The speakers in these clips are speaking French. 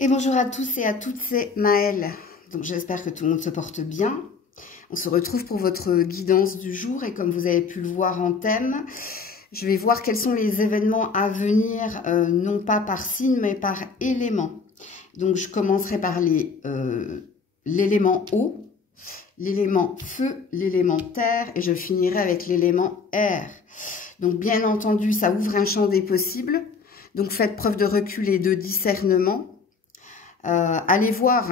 Et bonjour à tous et à toutes, c'est Maëlle. Donc j'espère que tout le monde se porte bien. On se retrouve pour votre guidance du jour et comme vous avez pu le voir en thème, je vais voir quels sont les événements à venir, non pas par signe mais par élément. Donc je commencerai par l'élément eau, l'élément feu, l'élément terre et je finirai avec l'élément air. Donc bien entendu, ça ouvre un champ des possibles. Donc faites preuve de recul et de discernement. Allez voir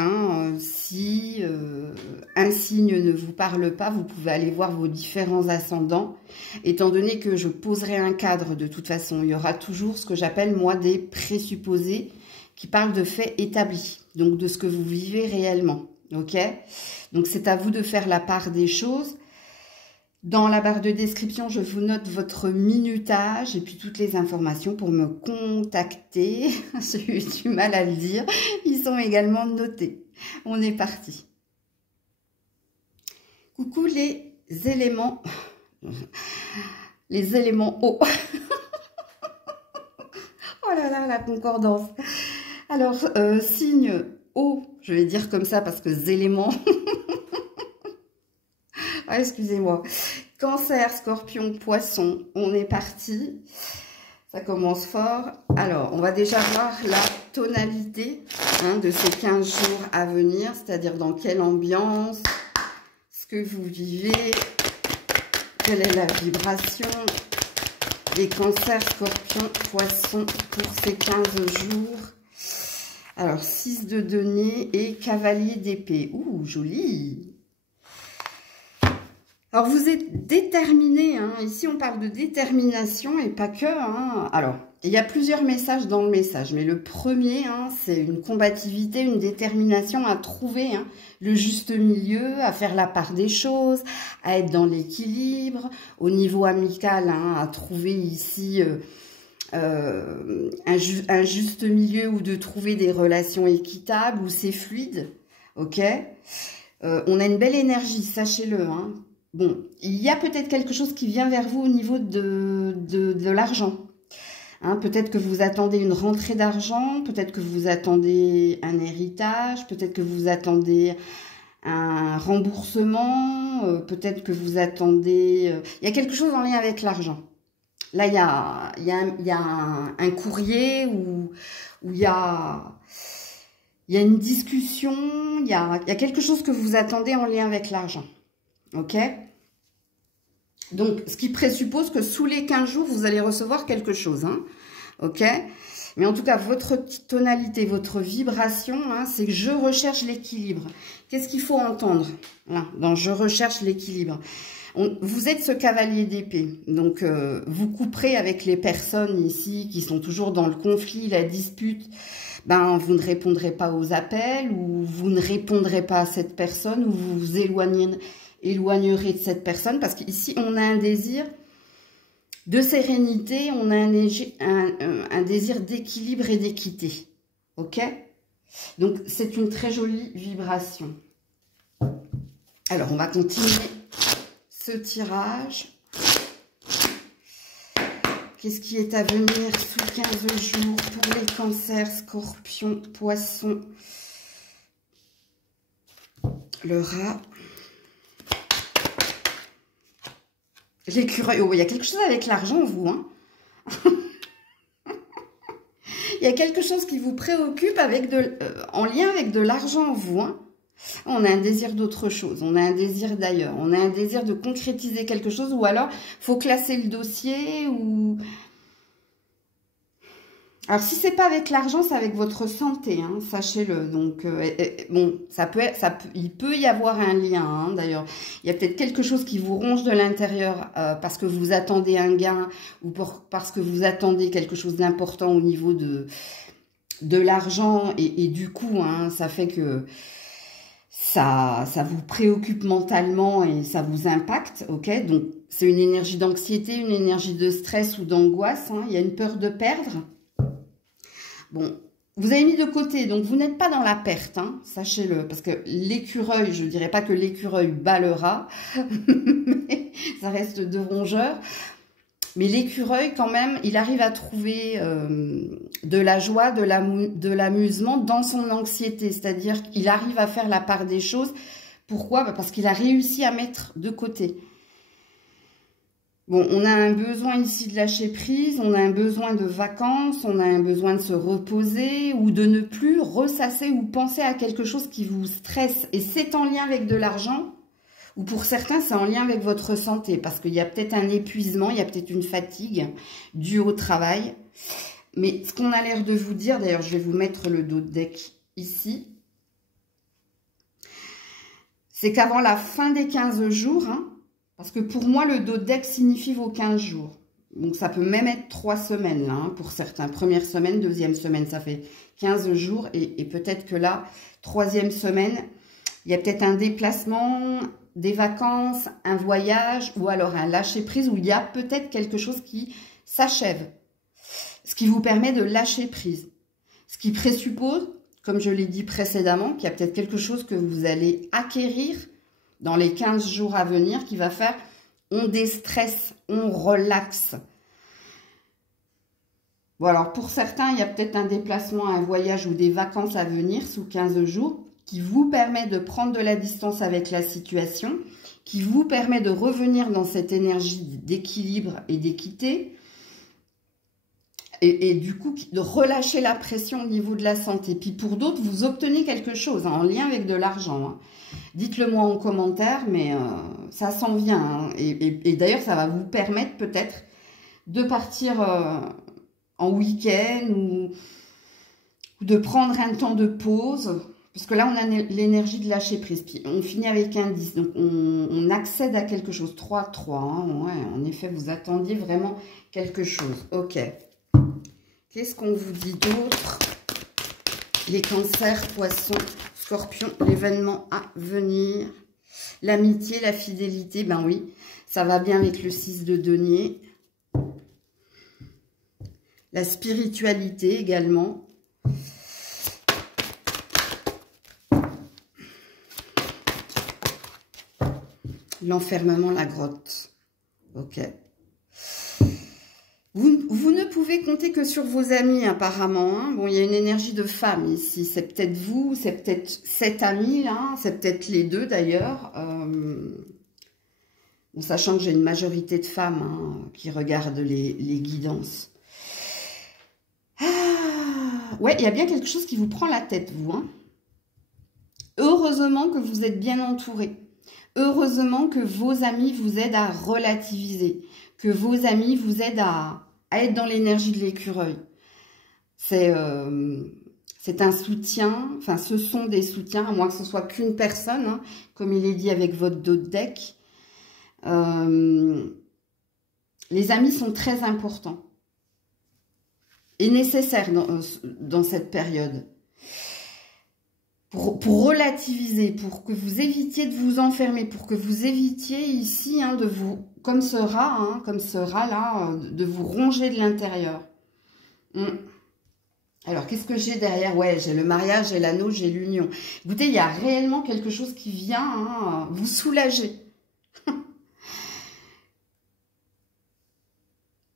si un signe ne vous parle pas, vous pouvez aller voir vos différents ascendants. Étant donné que je poserai un cadre de toute façon, il y aura toujours ce que j'appelle moi des présupposés qui parlent de faits établis, donc de ce que vous vivez réellement. Ok? Donc c'est à vous de faire la part des choses. Dans la barre de description, je vous note votre minutage et puis toutes les informations pour me contacter. J'ai eu du mal à le dire. Ils sont également notés. On est parti. Coucou les éléments. Les éléments eau. Oh là là, la concordance. Alors, signe eau, je vais dire comme ça parce que éléments... Ah, excusez-moi. Cancer, scorpion, poisson, on est parti. Ça commence fort. Alors, on va déjà voir la tonalité de ces 15 jours à venir, c'est-à-dire dans quelle ambiance, ce que vous vivez, quelle est la vibration des cancers, scorpions, poissons pour ces 15 jours. Alors, 6 de denier et cavalier d'épée. Ouh, joli! Alors, vous êtes déterminé, ici on parle de détermination et pas que. Alors, il y a plusieurs messages dans le message, mais le premier, c'est une combativité, une détermination à trouver le juste milieu, à faire la part des choses, à être dans l'équilibre, au niveau amical, à trouver ici un juste milieu ou de trouver des relations équitables, où c'est fluide, ok. On a une belle énergie, sachez-le, Bon, il y a peut-être quelque chose qui vient vers vous au niveau de l'argent. Peut-être que vous attendez une rentrée d'argent, peut-être que vous attendez un héritage, peut-être que vous attendez un remboursement, peut-être que vous attendez... il y a quelque chose en lien avec l'argent. Là, il y a un courrier où il y a une discussion, il y a quelque chose que vous attendez en lien avec l'argent. Ok? Donc, ce qui présuppose que sous les 15 jours, vous allez recevoir quelque chose. Ok? Mais en tout cas, votre tonalité, votre vibration, c'est que je recherche l'équilibre. Qu'est-ce qu'il faut entendre dans je recherche l'équilibre? Vous êtes ce cavalier d'épée. Donc, vous couperez avec les personnes ici qui sont toujours dans le conflit, la dispute. Vous ne répondrez pas aux appels ou vous ne répondrez pas à cette personne ou vous vous éloignerez de cette personne parce qu'ici on a un désir de sérénité, on a un désir d'équilibre et d'équité, ok? Donc c'est une très jolie vibration. Alors on va continuer ce tirage. Qu'est-ce qui est à venir sous 15 jours pour les cancers, scorpions, poissons? Le rat. L'écureuil. Oh, il y a quelque chose avec l'argent, vous, Il y a quelque chose qui vous préoccupe avec en lien avec de l'argent, vous, On a un désir d'autre chose, on a un désir d'ailleurs, on a un désir de concrétiser quelque chose, ou alors, faut classer le dossier, ou... Alors, si c'est pas avec l'argent, c'est avec votre santé, sachez-le. Donc, bon, il peut y avoir un lien, d'ailleurs. Il y a peut-être quelque chose qui vous ronge de l'intérieur parce que vous attendez un gain ou parce que vous attendez quelque chose d'important au niveau de l'argent. Et du coup, ça fait que ça vous préoccupe mentalement et ça vous impacte, ok? Donc, c'est une énergie d'anxiété, une énergie de stress ou d'angoisse. Il y a une peur de perdre. Bon, vous avez mis de côté, donc vous n'êtes pas dans la perte, sachez-le, parce que l'écureuil, je ne dirais pas que l'écureuil bat le rat, mais ça reste de rongeurs. Mais l'écureuil, quand même, il arrive à trouver de la joie, de l'amusement dans son anxiété. C'est-à-dire qu'il arrive à faire la part des choses. Pourquoi? Bah parce qu'il a réussi à mettre de côté. Bon, on a un besoin ici de lâcher prise, on a un besoin de vacances, on a un besoin de se reposer ou de ne plus ressasser ou penser à quelque chose qui vous stresse. Et c'est en lien avec de l'argent, ou pour certains, c'est en lien avec votre santé, parce qu'il y a peut-être un épuisement, il y a peut-être une fatigue due au travail. Mais ce qu'on a l'air de vous dire, d'ailleurs, je vais vous mettre le dos de deck ici, c'est qu'avant la fin des 15 jours, hein, parce que pour moi, le dos de deck signifie vos 15 jours. Donc, ça peut même être 3 semaines, là, hein, pour certains. Première semaine, deuxième semaine, ça fait 15 jours. Et peut-être que là, troisième semaine, il y a peut-être un déplacement, des vacances, un voyage, ou alors un lâcher-prise, où il y a peut-être quelque chose qui s'achève. Ce qui vous permet de lâcher prise. Ce qui présuppose, comme je l'ai dit précédemment, qu'il y a peut-être quelque chose que vous allez acquérir dans les 15 jours à venir qui va faire, on déstresse, on relaxe. Bon, alors pour certains, il y a peut-être un déplacement, un voyage ou des vacances à venir sous 15 jours qui vous permet de prendre de la distance avec la situation, qui vous permet de revenir dans cette énergie d'équilibre et d'équité, et du coup, de relâcher la pression au niveau de la santé. Puis pour d'autres, vous obtenez quelque chose, hein, en lien avec de l'argent. Hein. Dites-le moi en commentaire, mais ça s'en vient. Hein. Et d'ailleurs, ça va vous permettre peut-être de partir en week-end ou de prendre un temps de pause. Parce que là, on a l'énergie de lâcher prise. Puis on finit avec un 10. Donc, on accède à quelque chose. 3, 3. Hein. Ouais, en effet, vous attendiez vraiment quelque chose. Ok. Qu'est-ce qu'on vous dit d'autre? Les cancers, poissons, scorpions, l'événement à venir. L'amitié, la fidélité, ben oui, ça va bien avec le 6 de denier. La spiritualité également. L'enfermement, la grotte. Ok. Vous ne pouvez compter que sur vos amis, apparemment. Hein. Bon, il y a une énergie de femme ici. C'est peut-être vous, c'est peut-être cet ami, là. C'est peut-être les deux, d'ailleurs. Bon, sachant que j'ai une majorité de femmes hein, qui regardent les guidances. Ah, ouais, il y a bien quelque chose qui vous prend la tête, vous. Hein. Heureusement que vous êtes bien entouré. Heureusement que vos amis vous aident à relativiser. Que vos amis vous aident à être dans l'énergie de l'écureuil. C'est un soutien, enfin ce sont des soutiens, à moins que ce soit qu'une personne, hein, comme il est dit avec votre dos de deck. Les amis sont très importants et nécessaires dans cette période. Pour relativiser, pour que vous évitiez de vous enfermer, pour que vous évitiez ici hein, de vous, comme ce rat là, de vous ronger de l'intérieur. Alors, qu'est-ce que j'ai derrière? Ouais, j'ai le mariage, j'ai l'anneau, j'ai l'union. Écoutez, il y a réellement quelque chose qui vient hein, vous soulager.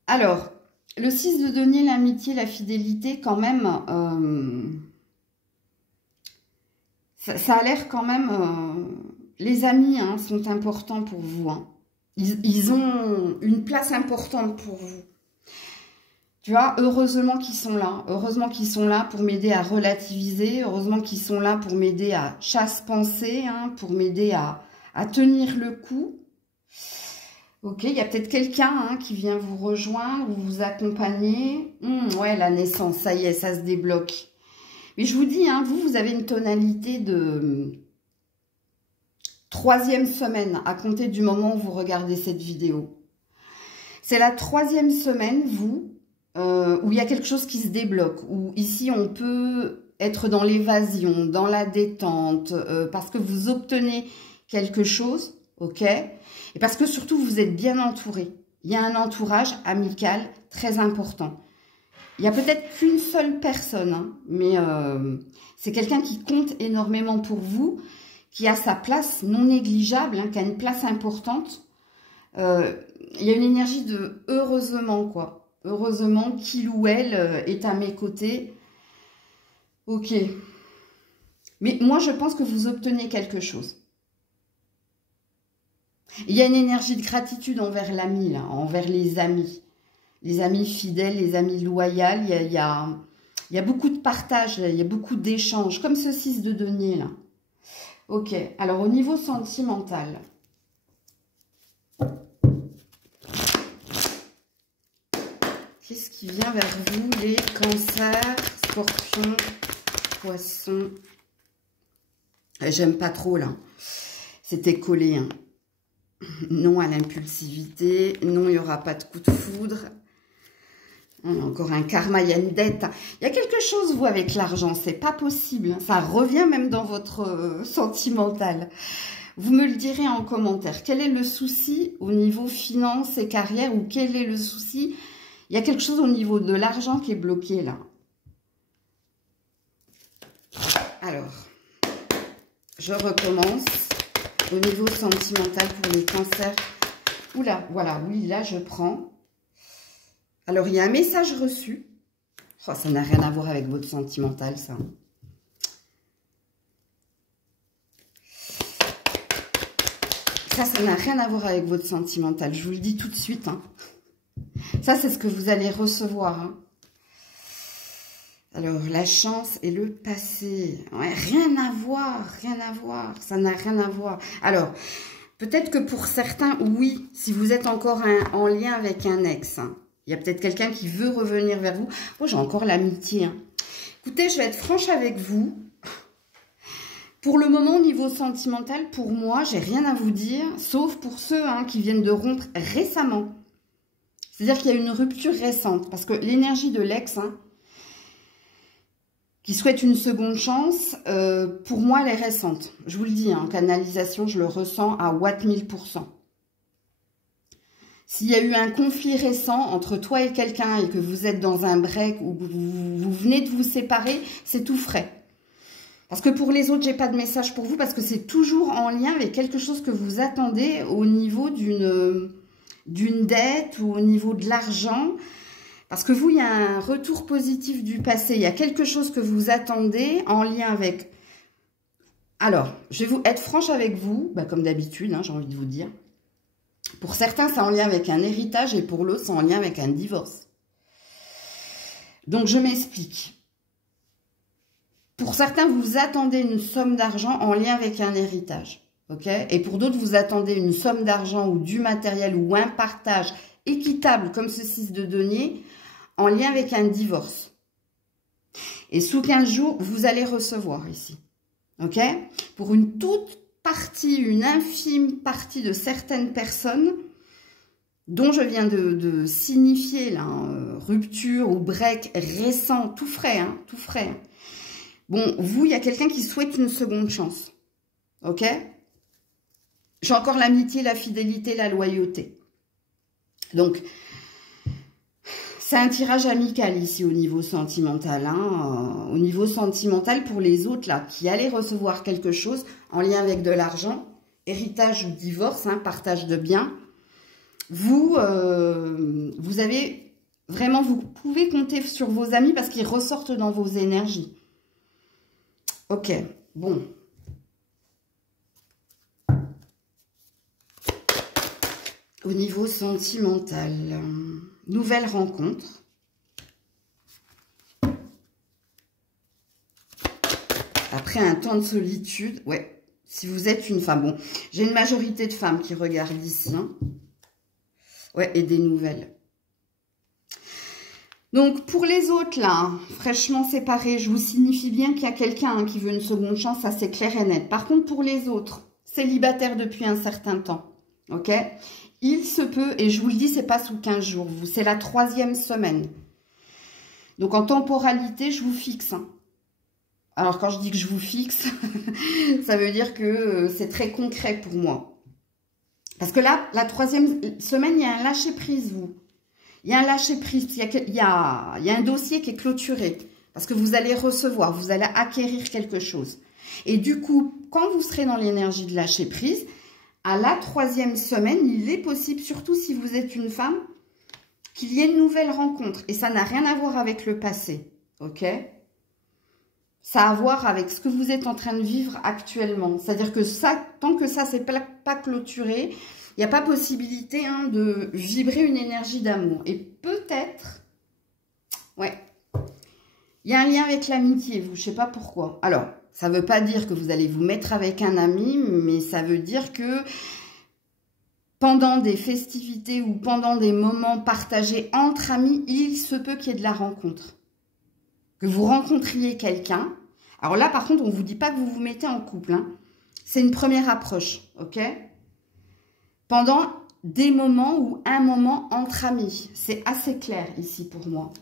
Alors, le 6 de denier, l'amitié, la fidélité, quand même... Ça a l'air quand même... les amis hein, sont importants pour vous. Hein. Ils ont une place importante pour vous. Tu vois, heureusement qu'ils sont là. Heureusement qu'ils sont là pour m'aider à relativiser. Heureusement qu'ils sont là pour m'aider à chasse-penser. Hein, pour m'aider à tenir le coup. Ok, il y a peut-être quelqu'un hein, qui vient vous rejoindre ou vous accompagner. Ouais, la naissance, ça y est, ça se débloque. Mais je vous dis, hein, vous avez une tonalité de 3e semaine à compter du moment où vous regardez cette vidéo. C'est la 3e semaine, vous, où il y a quelque chose qui se débloque. Où ici, on peut être dans l'évasion, dans la détente, parce que vous obtenez quelque chose, ok? Et parce que surtout, vous êtes bien entouré. Il y a un entourage amical très important. Il n'y a peut-être qu'une seule personne, hein, mais c'est quelqu'un qui compte énormément pour vous, qui a sa place non négligeable, hein, qui a une place importante. Il y a une énergie de heureusement, quoi. Heureusement qu'il ou elle est à mes côtés. Ok. Mais moi, je pense que vous obtenez quelque chose. Il y a une énergie de gratitude envers l'ami, là, envers les amis fidèles, les amis loyaux. Il y a beaucoup de partage, il y a beaucoup d'échanges, comme ce 6 de denier, là. Ok, alors au niveau sentimental. Qu'est-ce qui vient vers vous, les cancers, scorpions, poissons? J'aime pas trop, là. C'était collé, hein. Non à l'impulsivité. Non, il n'y aura pas de coup de foudre. Encore un karma, il y a une dette. Il y a quelque chose, vous, avec l'argent. C'est pas possible. Ça revient même dans votre sentimental. Vous me le direz en commentaire. Quel est le souci au niveau finance et carrière? Ou quel est le souci? Il y a quelque chose au niveau de l'argent qui est bloqué, là. Alors, je recommence. Au niveau sentimental pour les cancers. Oula, voilà, oui, là, je prends. Alors, il y a un message reçu. Oh, ça n'a rien à voir avec votre sentimental, ça. Ça n'a rien à voir avec votre sentimental. Je vous le dis tout de suite. Hein. Ça, c'est ce que vous allez recevoir. Hein. Alors, la chance et le passé. Ouais, rien à voir, rien à voir. Ça n'a rien à voir. Alors, peut-être que pour certains, oui, si vous êtes encore en lien avec un ex. Hein. Il y a peut-être quelqu'un qui veut revenir vers vous. Moi, j'ai encore l'amitié. Hein. Écoutez, je vais être franche avec vous. Pour le moment, au niveau sentimental, pour moi, j'ai rien à vous dire, sauf pour ceux hein, qui viennent de rompre récemment. C'est-à-dire qu'il y a une rupture récente. Parce que l'énergie de l'ex... Hein, qui souhaite une seconde chance, pour moi, elle est récente. Je vous le dis, en canalisation, je le ressens à watt 1000%. S'il y a eu un conflit récent entre toi et quelqu'un et que vous êtes dans un break ou que vous venez de vous séparer, c'est tout frais. Parce que pour les autres, j'ai pas de message pour vous parce que c'est toujours en lien avec quelque chose que vous attendez au niveau d'une dette ou au niveau de l'argent. Parce que vous, il y a un retour positif du passé. Il y a quelque chose que vous attendez en lien avec... Alors, je vais être franche avec vous, bah, comme d'habitude, hein, j'ai envie de vous dire. Pour certains, c'est en lien avec un héritage et pour l'autre, c'est en lien avec un divorce. Donc, je m'explique. Pour certains, vous attendez une somme d'argent en lien avec un héritage. Okay, et pour d'autres, vous attendez une somme d'argent ou du matériel ou un partage équitable comme ce 6 de denier en lien avec un divorce. Et sous 15 jours, vous allez recevoir ici. Ok? Pour une toute partie, une infime partie de certaines personnes dont je viens de signifier là, rupture ou break récent, tout frais, hein, tout frais. Bon, vous, il y a quelqu'un qui souhaite une seconde chance. Ok? J'ai encore l'amitié, la fidélité, la loyauté. Donc, c'est un tirage amical ici au niveau sentimental. Hein. Au niveau sentimental, pour les autres là, qui allaient recevoir quelque chose en lien avec de l'argent, héritage ou divorce, hein, partage de biens, vous avez vraiment, vous pouvez compter sur vos amis parce qu'ils ressortent dans vos énergies. Ok, bon. Au niveau sentimental, nouvelle rencontre. Après un temps de solitude, ouais, si vous êtes une femme, bon, j'ai une majorité de femmes qui regardent ici, hein. Ouais, et des nouvelles. Donc, pour les autres, là, fraîchement séparés, je vous signifie bien qu'il y a quelqu'un hein, qui veut une seconde chance, ça c'est clair et net. Par contre, pour les autres, célibataires depuis un certain temps, ok ? Il se peut, et je vous le dis, c'est pas sous 15 jours, c'est la 3e semaine. Donc, en temporalité, je vous fixe. Hein. Alors, quand je dis que je vous fixe, ça veut dire que c'est très concret pour moi. Parce que là, la 3e semaine, il y a un lâcher-prise, vous. Il y a un lâcher-prise, il y a un dossier qui est clôturé. Parce que vous allez recevoir, vous allez acquérir quelque chose. Et du coup, quand vous serez dans l'énergie de lâcher-prise, À la 3e semaine, il est possible, surtout si vous êtes une femme, qu'il y ait une nouvelle rencontre. Et ça n'a rien à voir avec le passé, ok? Ça a à voir avec ce que vous êtes en train de vivre actuellement. C'est-à-dire que ça, tant que ça, c'est pas clôturé, il n'y a pas possibilité hein, de vibrer une énergie d'amour. Et peut-être, ouais, il y a un lien avec l'amitié, vous, je ne sais pas pourquoi. Alors, ça ne veut pas dire que vous allez vous mettre avec un ami, mais ça veut dire que pendant des festivités ou pendant des moments partagés entre amis, il se peut qu'il y ait de la rencontre. Que vous rencontriez quelqu'un. Alors là, par contre, on ne vous dit pas que vous vous mettez en couple. Hein. C'est une première approche, ok? Pendant des moments ou un moment entre amis. C'est assez clair ici pour moi.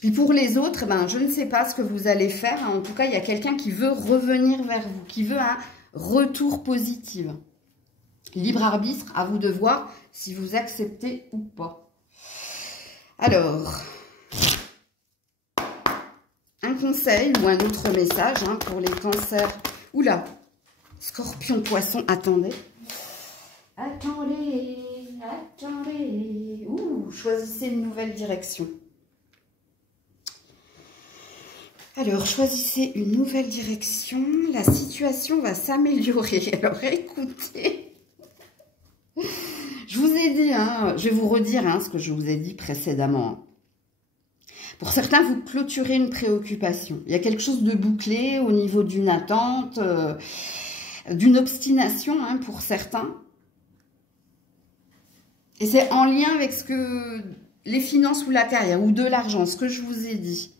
Puis pour les autres, ben, je ne sais pas ce que vous allez faire. En tout cas, il y a quelqu'un qui veut revenir vers vous, qui veut un retour positif. Libre arbitre, à vous de voir si vous acceptez ou pas. Alors, un conseil ou un autre message hein, pour les cancers. Oula, Scorpion, Poisson, attendez. Attendez, attendez. Ouh, choisissez une nouvelle direction. Alors, choisissez une nouvelle direction. La situation va s'améliorer. Alors, écoutez. Je vous ai dit, hein, je vais vous redire hein, ce que je vous ai dit précédemment. Pour certains, vous clôturez une préoccupation. Il y a quelque chose de bouclé au niveau d'une attente, d'une obstination hein, pour certains. Et c'est en lien avec ce que les finances ou la carrière ou de l'argent, ce que je vous ai dit.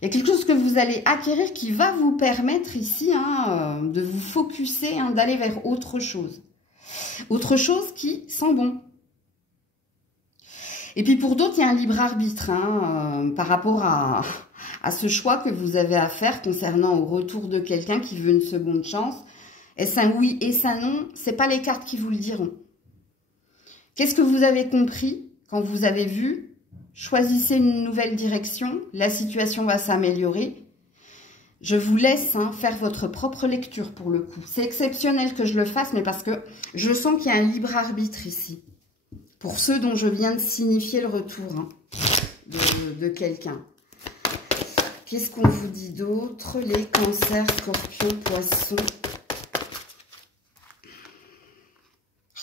Il y a quelque chose que vous allez acquérir qui va vous permettre ici hein, de vous focuser, hein, d'aller vers autre chose. Autre chose qui sent bon. Et puis pour d'autres, il y a un libre arbitre hein, par rapport à ce choix que vous avez à faire concernant au retour de quelqu'un qui veut une seconde chance. Est-ce un oui et un non? Ce n'est pas les cartes qui vous le diront. Qu'est-ce que vous avez compris quand vous avez vu? Choisissez une nouvelle direction, la situation va s'améliorer. Je vous laisse hein, faire votre propre lecture pour le coup. C'est exceptionnel que je le fasse, mais parce que je sens qu'il y a un libre arbitre ici. Pour ceux dont je viens de signifier le retour hein, de quelqu'un. Qu'est-ce qu'on vous dit d'autre? Les cancers, scorpions, poissons.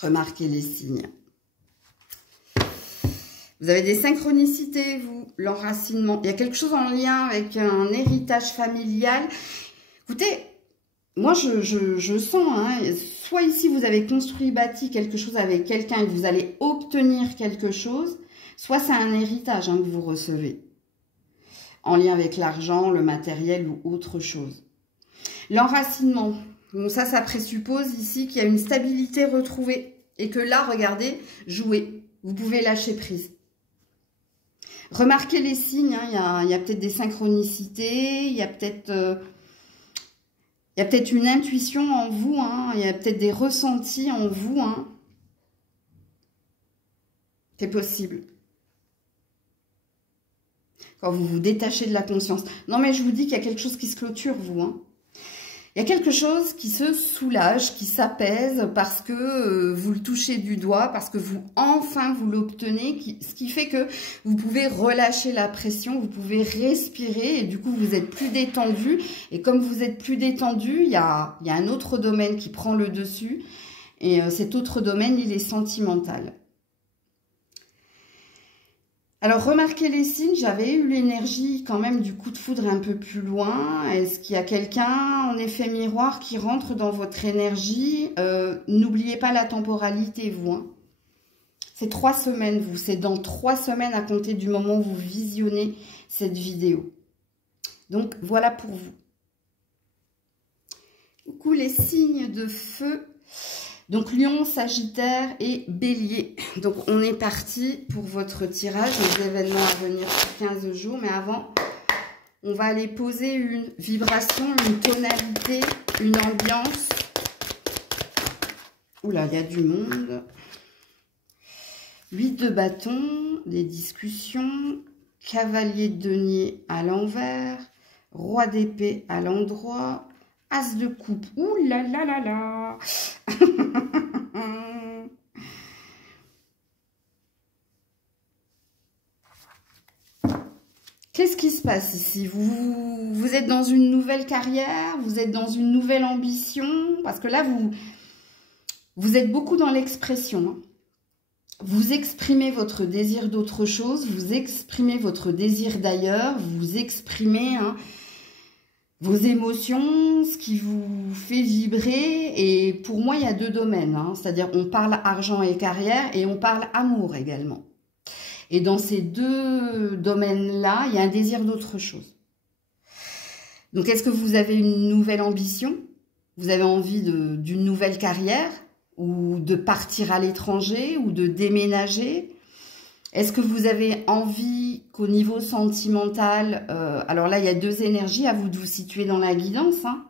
Remarquez les signes. Vous avez des synchronicités, vous, l'enracinement. Il y a quelque chose en lien avec un héritage familial. Écoutez, moi, je sens, hein, soit ici, vous avez construit, bâti quelque chose avec quelqu'un et vous allez obtenir quelque chose, soit c'est un héritage hein, que vous recevez, en lien avec l'argent, le matériel ou autre chose. L'enracinement, bon, ça présuppose ici qu'il y a une stabilité retrouvée et que là, regardez, jouez, vous pouvez lâcher prise. Remarquez les signes, hein, il y a peut-être des synchronicités, il y a peut-être une intuition en vous, hein, il y a peut-être des ressentis en vous. Hein. C'est possible. Quand vous vous détachez de la conscience. Non, mais je vous dis qu'il y a quelque chose qui se clôture, vous. Hein. Il y a quelque chose qui se soulage, qui s'apaise parce que vous le touchez du doigt, parce que vous l'obtenez, ce qui fait que vous pouvez relâcher la pression, vous pouvez respirer et du coup vous êtes plus détendu. Et comme vous êtes plus détendu, il y a un autre domaine qui prend le dessus et cet autre domaine, il est sentimental. Alors, remarquez les signes, j'avais eu l'énergie quand même du coup de foudre un peu plus loin. Est-ce qu'il y a quelqu'un en effet miroir qui rentre dans votre énergie? N'oubliez pas la temporalité, vous. Hein. C'est 3 semaines, vous. C'est dans 3 semaines à compter du moment où vous visionnez cette vidéo. Donc, voilà pour vous. Coucou les signes de feu. Donc, Lion, Sagittaire et Bélier. Donc, on est parti pour votre tirage, les événements à venir sur 15 jours. Mais avant, on va aller poser une vibration, une tonalité, une ambiance. Oula, il y a du monde. 8 de bâton, des discussions. Cavalier de denier à l'envers. Roi d'épée à l'endroit. As de coupe. Ouh là là là là. Qu'est-ce qui se passe ici? Vous êtes dans une nouvelle carrière, vous êtes dans une nouvelle ambition, parce que là, vous êtes beaucoup dans l'expression. Hein. Vous exprimez votre désir d'autre chose, vous exprimez votre désir d'ailleurs, vous exprimez vos émotions, ce qui vous fait vibrer. Et pour moi, il y a deux domaines. Hein. C'est-à-dire, on parle argent et carrière et on parle amour également. Et dans ces deux domaines-là, il y a un désir d'autre chose. Donc, est-ce que vous avez une nouvelle ambition? Vous avez envie d'une nouvelle carrière? Ou de partir à l'étranger? Ou de déménager? Est-ce que vous avez envie qu'au niveau sentimental... alors là, il y a deux énergies, à vous de vous situer dans la guidance. Hein.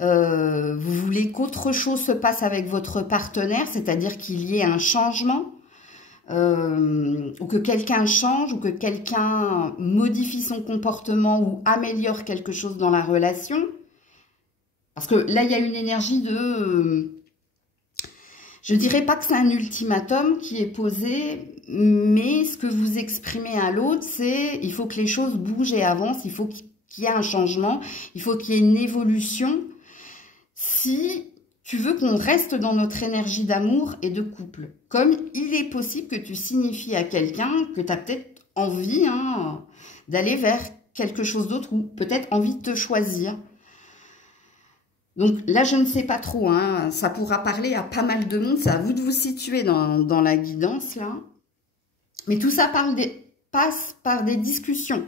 Vous voulez qu'autre chose se passe avec votre partenaire, c'est-à-dire qu'il y ait un changement. Ou que quelqu'un change, ou que quelqu'un modifie son comportement ou améliore quelque chose dans la relation. Parce que là, il y a une énergie de... je dirais pas que c'est un ultimatum qui est posé, mais ce que vous exprimez à l'autre, c'est il faut que les choses bougent et avancent, il faut qu'il y ait un changement, il faut qu'il y ait une évolution. Si... tu veux qu'on reste dans notre énergie d'amour et de couple. Comme il est possible que tu signifies à quelqu'un que tu as peut-être envie d'aller vers quelque chose d'autre ou peut-être envie de te choisir. Donc là, je ne sais pas trop. Hein, ça pourra parler à pas mal de monde. C'est à vous de vous situer dans la guidance, là. Mais tout ça passe par des discussions.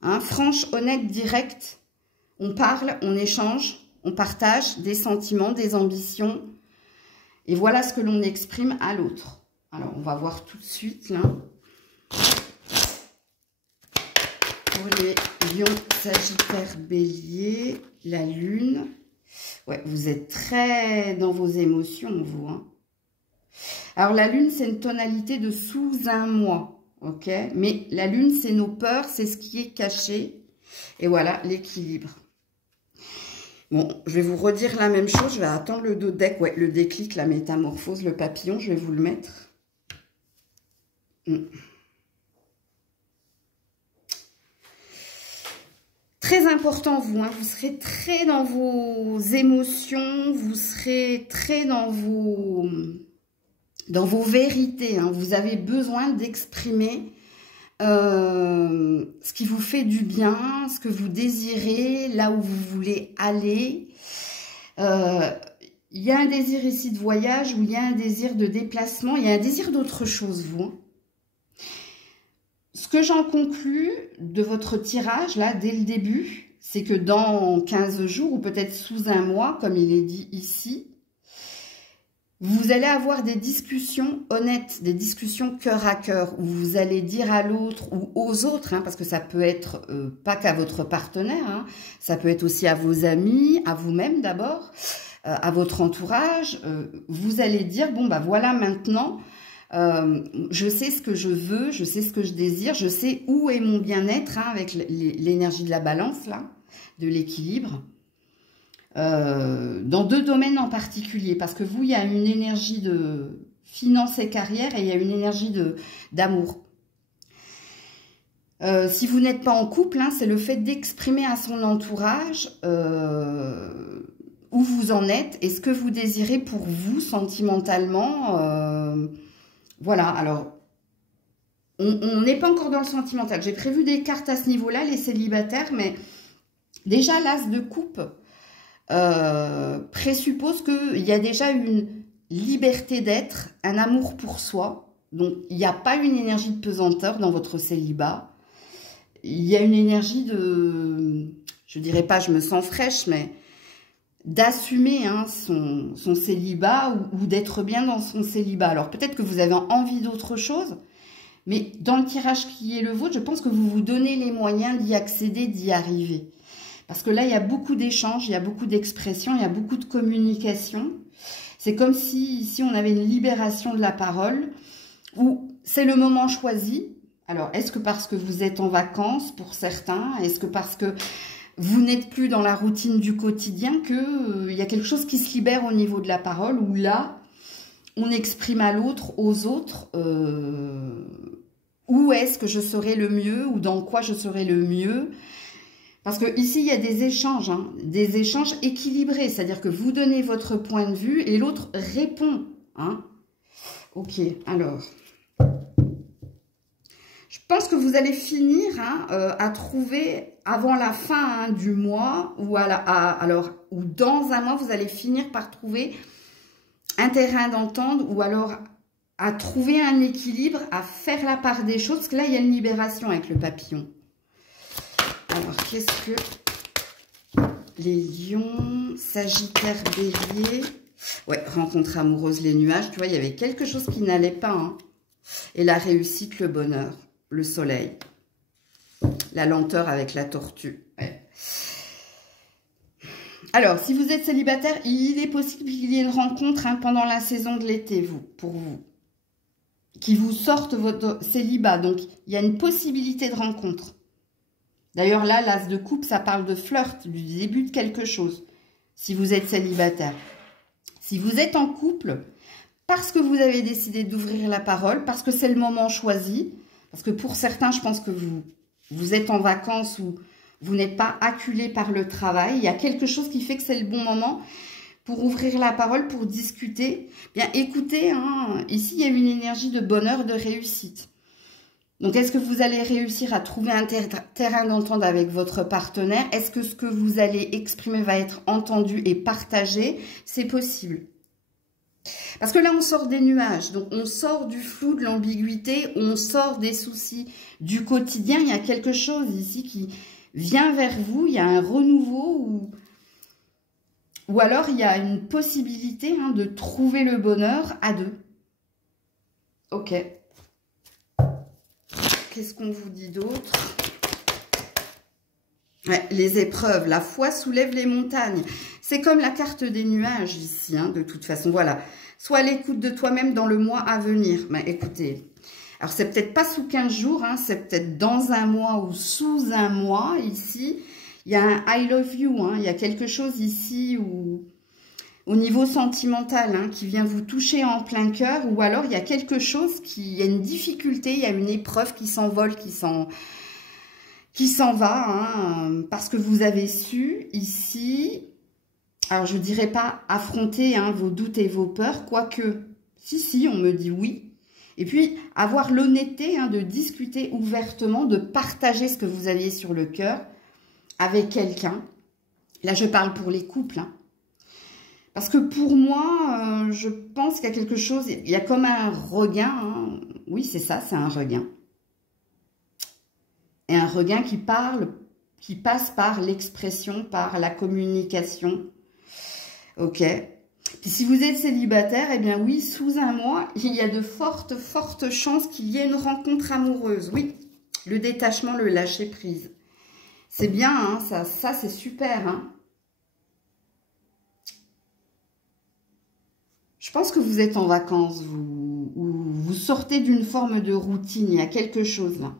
Hein, franches, honnêtes, directes. On parle, on échange. On partage des sentiments, des ambitions. Et voilà ce que l'on exprime à l'autre. Alors, on va voir tout de suite, là. Pour les lions, sagittaires, bélier, la lune. Ouais, vous êtes très dans vos émotions, vous. Hein. Alors, la lune, c'est une tonalité de sous un mois. Ok? Mais la lune, c'est nos peurs, c'est ce qui est caché. Et voilà, l'équilibre. Bon, je vais vous redire la même chose. Je vais attendre le dos deck. Ouais, le déclic, la métamorphose, le papillon. Je vais vous le mettre. Très important, vous. Hein, vous serez très dans vos émotions. Vous serez très dans vos vérités. Hein. Vous avez besoin d'exprimer ce qui vous fait du bien, ce que vous désirez, là où vous voulez aller. Il y a un désir ici de voyage, ou il y a un désir de déplacement, il y a un désir d'autre chose, vous. Ce que j'en conclus de votre tirage, là, dès le début, c'est que dans 15 jours, ou peut-être sous un mois, comme il est dit ici, vous allez avoir des discussions honnêtes, des discussions cœur à cœur, où vous allez dire à l'autre ou aux autres, hein, parce que ça peut être pas qu'à votre partenaire, hein, ça peut être aussi à vos amis, à vous-même d'abord, à votre entourage. Vous allez dire, bon, bah voilà, maintenant, je sais ce que je veux, je sais ce que je désire, je sais où est mon bien-être, hein, avec l'énergie de la balance, là, de l'équilibre. Dans deux domaines en particulier, parce que vous, il y a une énergie de finance et carrière et il y a une énergie d'amour. Si vous n'êtes pas en couple, hein, c'est le fait d'exprimer à son entourage où vous en êtes et ce que vous désirez pour vous sentimentalement. Voilà, alors, on n'est pas encore dans le sentimental. J'ai prévu des cartes à ce niveau-là, les célibataires, mais déjà, l'as de coupe présuppose qu'il y a déjà une liberté d'être, un amour pour soi. Donc, il n'y a pas une énergie de pesanteur dans votre célibat. Il y a une énergie de, je dirais pas je me sens fraîche, mais d'assumer, hein, son célibat ou d'être bien dans son célibat. Alors, peut-être que vous avez envie d'autre chose, mais dans le tirage qui est le vôtre, je pense que vous vous donnez les moyens d'y accéder, d'y arriver. Parce que là, il y a beaucoup d'échanges, il y a beaucoup d'expressions, il y a beaucoup de communication. C'est comme si on avait une libération de la parole, où c'est le moment choisi. Alors, est-ce que parce que vous êtes en vacances pour certains? Est-ce que parce que vous n'êtes plus dans la routine du quotidien, qu'il y a quelque chose qui se libère au niveau de la parole, où là, on exprime à l'autre, aux autres, où est-ce que je serai le mieux, ou dans quoi je serai le mieux. Parce que ici, il y a des échanges, hein, des échanges équilibrés, c'est-à-dire que vous donnez votre point de vue et l'autre répond. Hein. Ok, alors, je pense que vous allez finir hein, à trouver avant la fin hein, du mois, ou, ou dans un mois, vous allez finir par trouver un terrain d'entente, ou alors à trouver un équilibre, à faire la part des choses, parce que là, il y a une libération avec le papillon. Alors, qu'est-ce que les lions, sagittaire, bélier... Ouais, rencontre amoureuse, les nuages, tu vois, il y avait quelque chose qui n'allait pas. Hein. Et la réussite, le bonheur, le soleil. La lenteur avec la tortue. Ouais. Alors, si vous êtes célibataire, il est possible qu'il y ait une rencontre hein, pendant la saison de l'été, pour vous. Qui vous sorte votre célibat. Donc, il y a une possibilité de rencontre. D'ailleurs, là, l'as de coupe, ça parle de flirt, du début de quelque chose, si vous êtes célibataire. Si vous êtes en couple, parce que vous avez décidé d'ouvrir la parole, parce que c'est le moment choisi, parce que pour certains, je pense que vous êtes en vacances ou vous n'êtes pas acculé par le travail, il y a quelque chose qui fait que c'est le bon moment pour ouvrir la parole, pour discuter. Bien, écoutez, hein, ici, il y a une énergie de bonheur, de réussite. Donc, est-ce que vous allez réussir à trouver un terrain d'entente avec votre partenaire? Est-ce que ce que vous allez exprimer va être entendu et partagé? C'est possible. Parce que là, on sort des nuages. Donc, on sort du flou, de l'ambiguïté. On sort des soucis du quotidien. Il y a quelque chose ici qui vient vers vous. Il y a un renouveau ou alors il y a une possibilité hein, de trouver le bonheur à deux. Ok. Qu'est-ce qu'on vous dit d'autre? Ouais, les épreuves, la foi soulève les montagnes. C'est comme la carte des nuages ici, hein, de toute façon. Voilà, sois à l'écoute de toi-même dans le mois à venir. Mais écoutez, alors c'est peut-être pas sous 15 jours, hein, c'est peut-être dans un mois ou sous un mois. Ici, il y a un I love you, hein, il y a quelque chose ici où... Au niveau sentimental, hein, qui vient vous toucher en plein cœur, ou alors il y a quelque chose il y a une difficulté, il y a une épreuve qui s'envole, qui s'en va, hein, parce que vous avez su ici, alors je dirais pas affronter hein, vos doutes et vos peurs, quoique, si, on me dit oui, et puis avoir l'honnêteté hein, de discuter ouvertement, de partager ce que vous aviez sur le cœur avec quelqu'un. Là, je parle pour les couples, hein. Parce que pour moi, je pense qu'il y a quelque chose, il y a comme un regain, hein. Oui, c'est ça, c'est un regain. Et un regain qui passe par l'expression, par la communication. Ok. Puis si vous êtes célibataire, eh bien oui, sous un mois, il y a de fortes chances qu'il y ait une rencontre amoureuse. Oui, le détachement, le lâcher prise. C'est bien, hein, ça c'est super, hein. Je pense que vous êtes en vacances, vous sortez d'une forme de routine, il y a quelque chose là.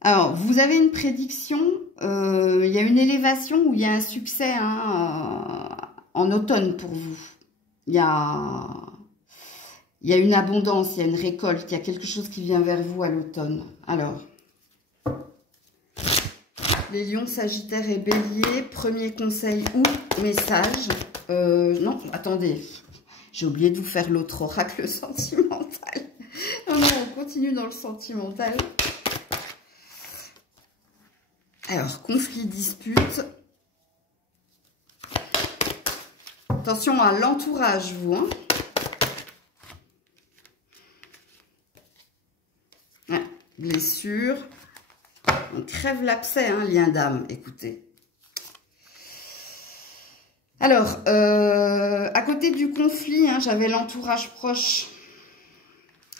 Alors, vous avez une prédiction, il y a une élévation ou il y a un succès hein, en automne pour vous. Il y a une abondance, il y a une récolte, il y a quelque chose qui vient vers vous à l'automne. Alors, les lions, sagittaires et béliers, premier conseil ou message. Non, attendez, j'ai oublié de vous faire l'autre oracle sentimental. Non, on continue dans le sentimental. Alors, conflit, dispute. Attention à l'entourage, vous. Hein. Ouais, blessure. On crève l'abcès, hein, lien d'âme, écoutez. Alors, à côté du conflit, hein, j'avais l'entourage proche.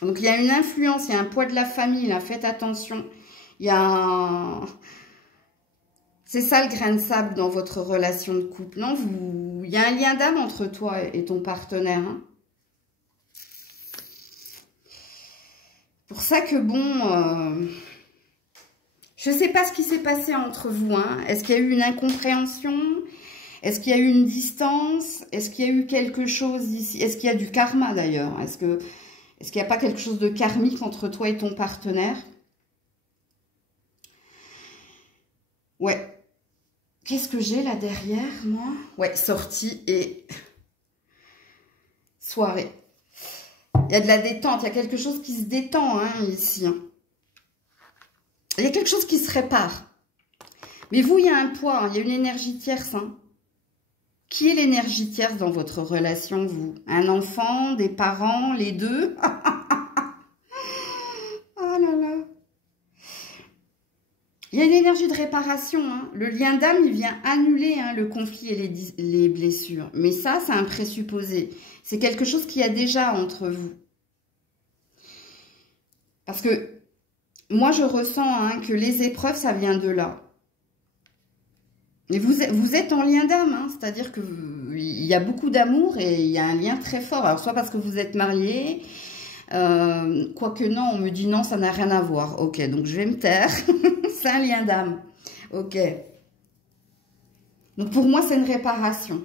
Donc, il y a une influence, il y a un poids de la famille, là, faites attention. Il y a un... C'est ça le grain de sable dans votre relation de couple. Non, il y a un lien d'âme entre toi et ton partenaire. Hein. Pour ça que, bon... Je ne sais pas ce qui s'est passé entre vous. Hein. Est-ce qu'il y a eu une incompréhension? Est-ce qu'il y a eu une distance? Est-ce qu'il y a eu quelque chose ici? Est-ce qu'il y a du karma d'ailleurs? Est-ce qu'il n'y a pas quelque chose de karmique entre toi et ton partenaire? Ouais. Qu'est-ce que j'ai là derrière, moi? Ouais, sortie et soirée. Il y a de la détente, il y a quelque chose qui se détend hein, ici. Hein. Il y a quelque chose qui se répare. Mais vous, il y a un poids, hein, il y a une énergie tierce. Hein. Qui est l'énergie tierce dans votre relation, vous? Un enfant, des parents, les deux? Oh là là. Il y a une énergie de réparation. Hein. Le lien d'âme, il vient annuler hein, le conflit et les blessures. Mais ça, c'est un présupposé. C'est quelque chose qu'il y a déjà entre vous. Parce que moi, je ressens hein, que les épreuves, ça vient de là. Et vous êtes en lien d'âme, hein, c'est-à-dire qu'il y a beaucoup d'amour et il y a un lien très fort. Alors, soit parce que vous êtes mariés, quoique non, on me dit non, ça n'a rien à voir. Ok, donc je vais me taire. C'est un lien d'âme. Ok. Donc, pour moi, c'est une réparation.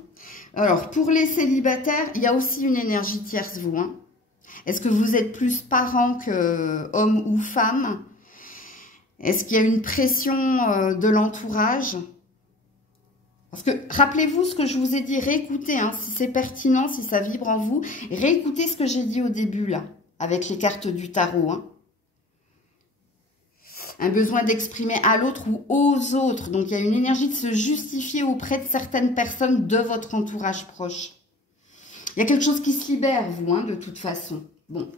Alors, pour les célibataires, il y a aussi une énergie tierce, vous. Hein. Est-ce que vous êtes plus parent que homme ou femme? Est-ce qu'il y a une pression de l'entourage? Parce que, rappelez-vous ce que je vous ai dit, réécoutez, hein, si c'est pertinent, si ça vibre en vous, réécoutez ce que j'ai dit au début, là, avec les cartes du tarot. Hein. Un besoin d'exprimer à l'autre ou aux autres. Donc, il y a une énergie de se justifier auprès de certaines personnes de votre entourage proche. Il y a quelque chose qui se libère, vous, hein, de toute façon. Bon,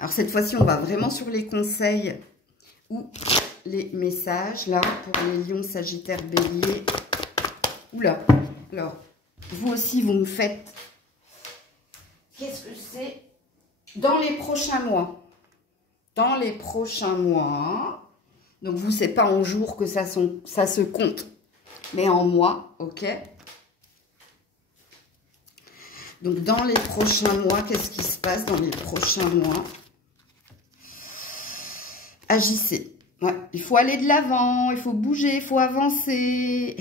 alors cette fois-ci, on va vraiment sur les conseils ou les messages, là, pour les lions, sagittaires, béliers. Oula, alors, vous aussi, vous me faites... Qu'est-ce que c'est? Dans les prochains mois. Dans les prochains mois. Donc, vous, c'est pas en jours que ça se compte, mais en mois, ok? Donc, dans les prochains mois, qu'est-ce qui se passe dans les prochains mois? Agissez. Ouais, il faut aller de l'avant, il faut bouger, il faut avancer...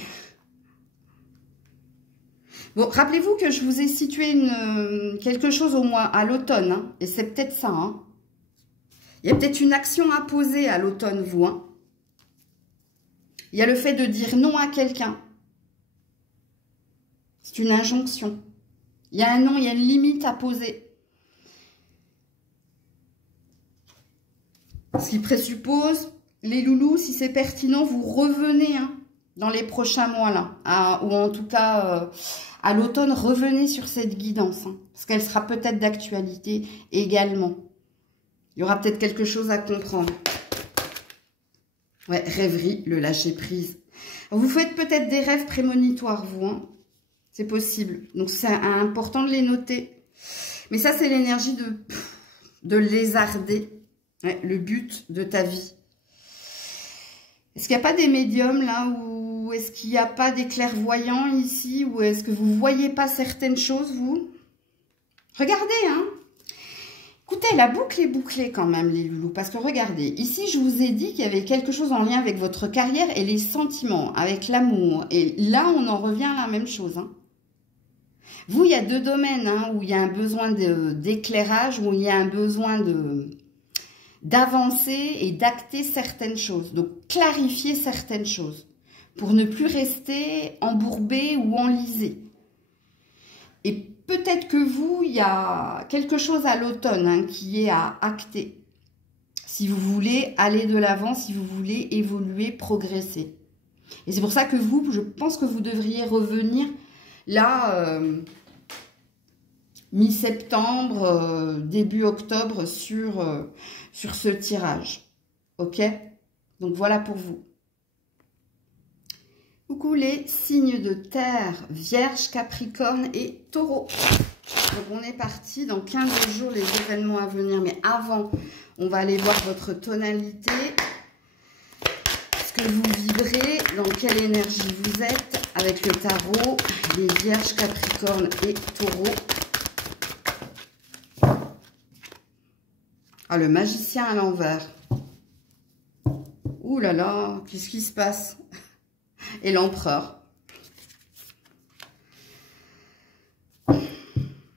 Bon, rappelez-vous que je vous ai situé quelque chose au moins à l'automne, hein, et c'est peut-être ça. Hein. Il y a peut-être une action à poser à l'automne, vous. Hein. Il y a le fait de dire non à quelqu'un. C'est une injonction. Il y a un non, il y a une limite à poser. Ce qui présuppose, les loulous, si c'est pertinent, vous revenez hein, dans les prochains mois, là, ou en tout cas... à l'automne, revenez sur cette guidance, hein, parce qu'elle sera peut-être d'actualité également. Il y aura peut-être quelque chose à comprendre. Ouais, rêverie, le lâcher-prise. Vous faites peut-être des rêves prémonitoires, vous. Hein. C'est possible. Donc, c'est important de les noter. Mais ça, c'est l'énergie de lézarder ouais, le but de ta vie. Est-ce qu'il n'y a pas des médiums, là, ou est-ce qu'il n'y a pas des clairvoyants ici? Ou est-ce que vous ne voyez pas certaines choses, vous? Regardez, hein. Écoutez, la boucle est bouclée quand même, les loulous. Parce que regardez, ici, je vous ai dit qu'il y avait quelque chose en lien avec votre carrière et les sentiments, avec l'amour. Et là, on en revient à la même chose. Hein. Vous, il y a deux domaines hein, où il y a un besoin d'éclairage, où il y a un besoin d'avancer et d'acter certaines choses. Donc, clarifier certaines choses. Pour ne plus rester embourbé ou enlisé. Et peut-être que vous, il y a quelque chose à l'automne hein, qui est à acter. Si vous voulez aller de l'avant, si vous voulez évoluer, progresser. Et c'est pour ça que vous, je pense que vous devriez revenir là, mi-septembre, début octobre, sur ce tirage. Ok? Donc voilà pour vous. Coucou les signes de terre, Vierge, Capricorne et Taureau. Donc on est parti dans 15 jours les événements à venir. Mais avant, on va aller voir votre tonalité. Ce que vous vibrez, dans quelle énergie vous êtes avec le tarot, les Vierges, Capricorne et Taureau. Ah, le magicien à l'envers. Ouh là là, qu'est-ce qui se passe? Et l'empereur.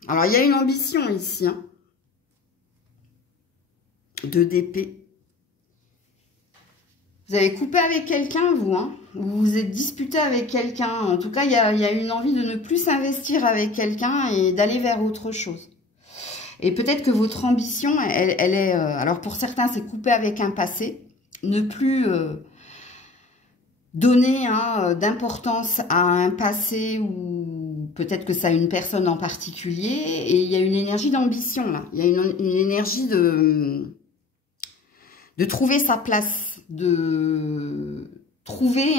Alors, il y a une ambition ici, hein. 2 d'épée. Vous avez coupé avec quelqu'un, vous, hein. Vous vous êtes disputé avec quelqu'un. En tout cas, il y a une envie de ne plus s'investir avec quelqu'un et d'aller vers autre chose. Et peut-être que votre ambition, elle est... alors, pour certains, c'est couper avec un passé. Ne plus donner d'importance à un passé ou peut-être que ça a une personne en particulier. Et il y a une énergie d'ambition, là. Il y a une énergie de trouver sa place, de trouver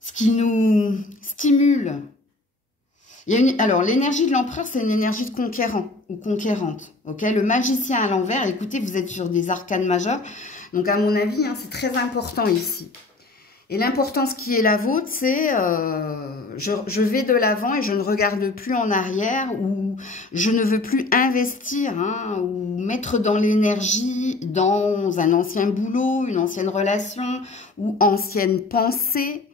ce qui nous stimule. Alors, l'énergie de l'empereur, c'est une énergie de conquérant ou conquérante. Ok, le magicien à l'envers, écoutez, vous êtes sur des arcanes majeures. Donc, à mon avis, c'est très important ici. Et l'importance qui est la vôtre, c'est je vais de l'avant et je ne regarde plus en arrière, ou je ne veux plus investir ou mettre dans l'énergie dans un ancien boulot, une ancienne relation ou ancienne pensée.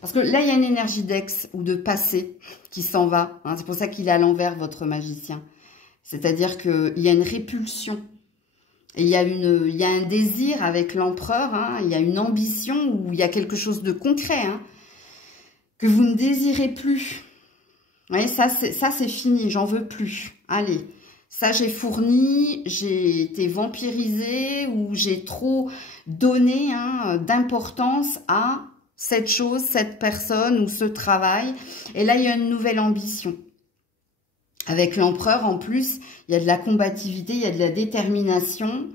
Parce que là, il y a une énergie d'ex ou de passé qui s'en va. C'est pour ça qu'il est à l'envers, votre magicien. C'est-à-dire qu'il y a une répulsion. Et il y a un désir avec l'empereur, il y a une ambition où il y a quelque chose de concret que vous ne désirez plus. Vous voyez, ça c'est fini, j'en veux plus. Allez, ça j'ai fourni, j'ai été vampirisée ou j'ai trop donné d'importance à cette chose, cette personne ou ce travail. Et là, il y a une nouvelle ambition. Avec l'empereur, en plus, il y a de la combativité, il y a de la détermination.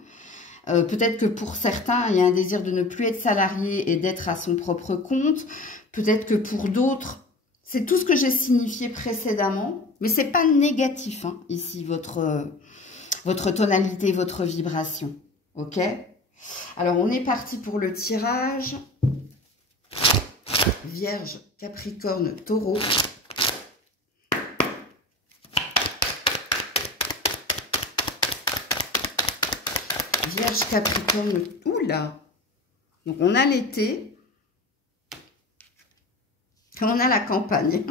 Peut-être que pour certains, il y a un désir de ne plus être salarié et d'être à son propre compte. Peut-être que pour d'autres, c'est tout ce que j'ai signifié précédemment. Mais c'est pas négatif, ici, votre tonalité, votre vibration. Ok? Alors, on est parti pour le tirage. Vierge, Capricorne, Taureau. Vierge, Capricorne, oula. Donc, on a l'été. Et on a la campagne.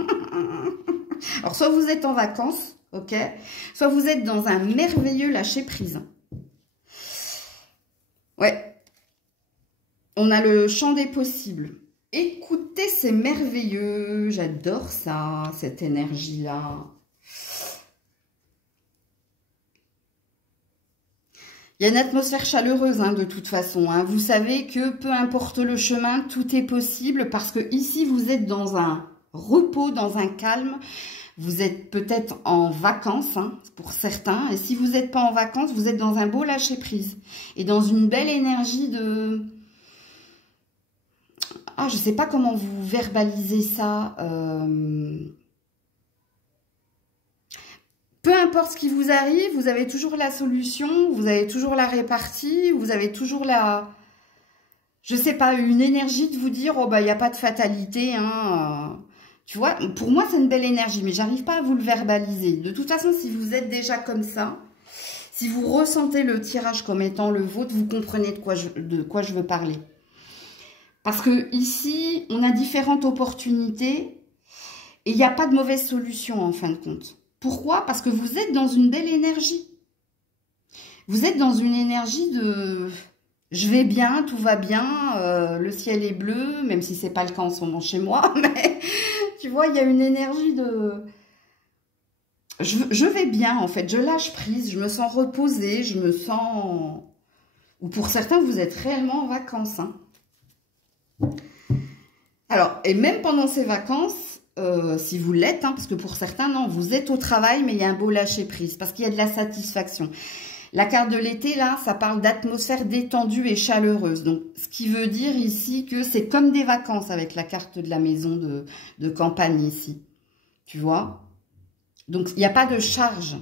Alors, soit vous êtes en vacances, ok. Soit vous êtes dans un merveilleux lâcher-prise. Ouais. On a le champ des possibles. Écoutez, c'est merveilleux. J'adore ça, cette énergie-là. Il y a une atmosphère chaleureuse de toute façon. Vous savez que peu importe le chemin, tout est possible parce que ici, vous êtes dans un repos, dans un calme. Vous êtes peut-être en vacances pour certains. Et si vous n'êtes pas en vacances, vous êtes dans un beau lâcher-prise. Et dans une belle énergie de... je ne sais pas comment vous verbalisez ça. Peu importe ce qui vous arrive, vous avez toujours la solution, vous avez toujours la répartie, vous avez toujours la... Je sais pas, une énergie de vous dire, oh bah il n'y a pas de fatalité. Tu vois, pour moi c'est une belle énergie, mais j'arrive pas à vous le verbaliser. De toute façon, si vous êtes déjà comme ça, si vous ressentez le tirage comme étant le vôtre, vous comprenez de quoi je veux parler. Parce que ici, on a différentes opportunités et il n'y a pas de mauvaise solution en fin de compte. Pourquoi? Parce que vous êtes dans une belle énergie. Vous êtes dans une énergie de « je vais bien, tout va bien, le ciel est bleu », même si ce n'est pas le cas en ce moment chez moi. Mais tu vois, il y a une énergie de « je vais bien en fait, je lâche prise, je me sens reposée, je me sens... » Ou pour certains, vous êtes réellement en vacances. Alors, et même pendant ces vacances... si vous l'êtes, parce que pour certains, non, vous êtes au travail, mais il y a un beau lâcher-prise, parce qu'il y a de la satisfaction. La carte de l'été, là, ça parle d'atmosphère détendue et chaleureuse. Donc, ce qui veut dire ici que c'est comme des vacances avec la carte de la maison de campagne ici. Tu vois? Donc, il n'y a pas de charge.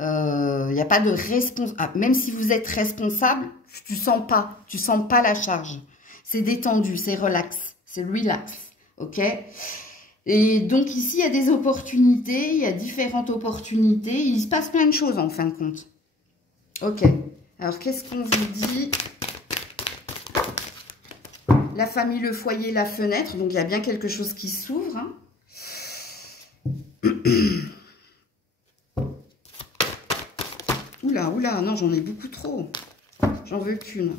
Il n'y a pas de responsable. Même si vous êtes responsable, tu sens pas la charge. C'est détendu, c'est relax, c'est relax. Ok? Et donc ici, il y a des opportunités, il y a différentes opportunités. Il se passe plein de choses en fin de compte. Ok. Alors, qu'est-ce qu'on vous dit? La famille, le foyer, la fenêtre. Donc, il y a bien quelque chose qui s'ouvre. Hein. Oula, oula, non, j'en ai beaucoup trop. J'en veux qu'une.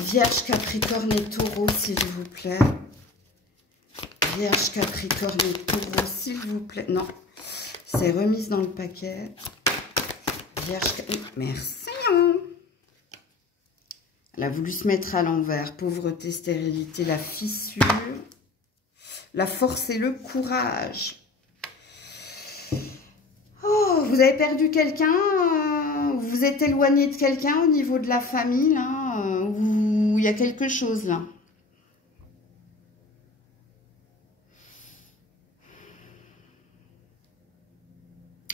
Vierge, Capricorne et Taureau, s'il vous plaît. Vierge, Capricorne et Taureau, s'il vous plaît. Non, c'est remise dans le paquet. Vierge, merci. Elle a voulu se mettre à l'envers. Pauvreté, stérilité, la fissure. La force et le courage. Oh, vous avez perdu quelqu'un, vous vous êtes éloigné de quelqu'un au niveau de la famille, là, où il y a quelque chose, là.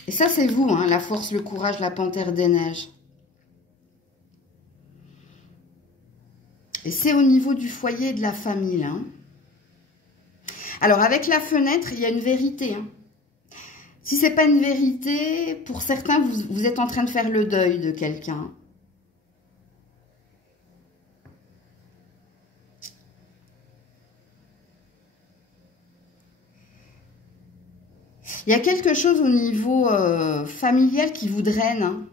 Et ça, c'est vous, hein, la force, le courage, la panthère des neiges. Et c'est au niveau du foyer et de la famille, là. Alors, avec la fenêtre, il y a une vérité, hein. Si ce n'est pas une vérité, pour certains, vous êtes en train de faire le deuil de quelqu'un. Il y a quelque chose au niveau familial qui vous draine. Hein,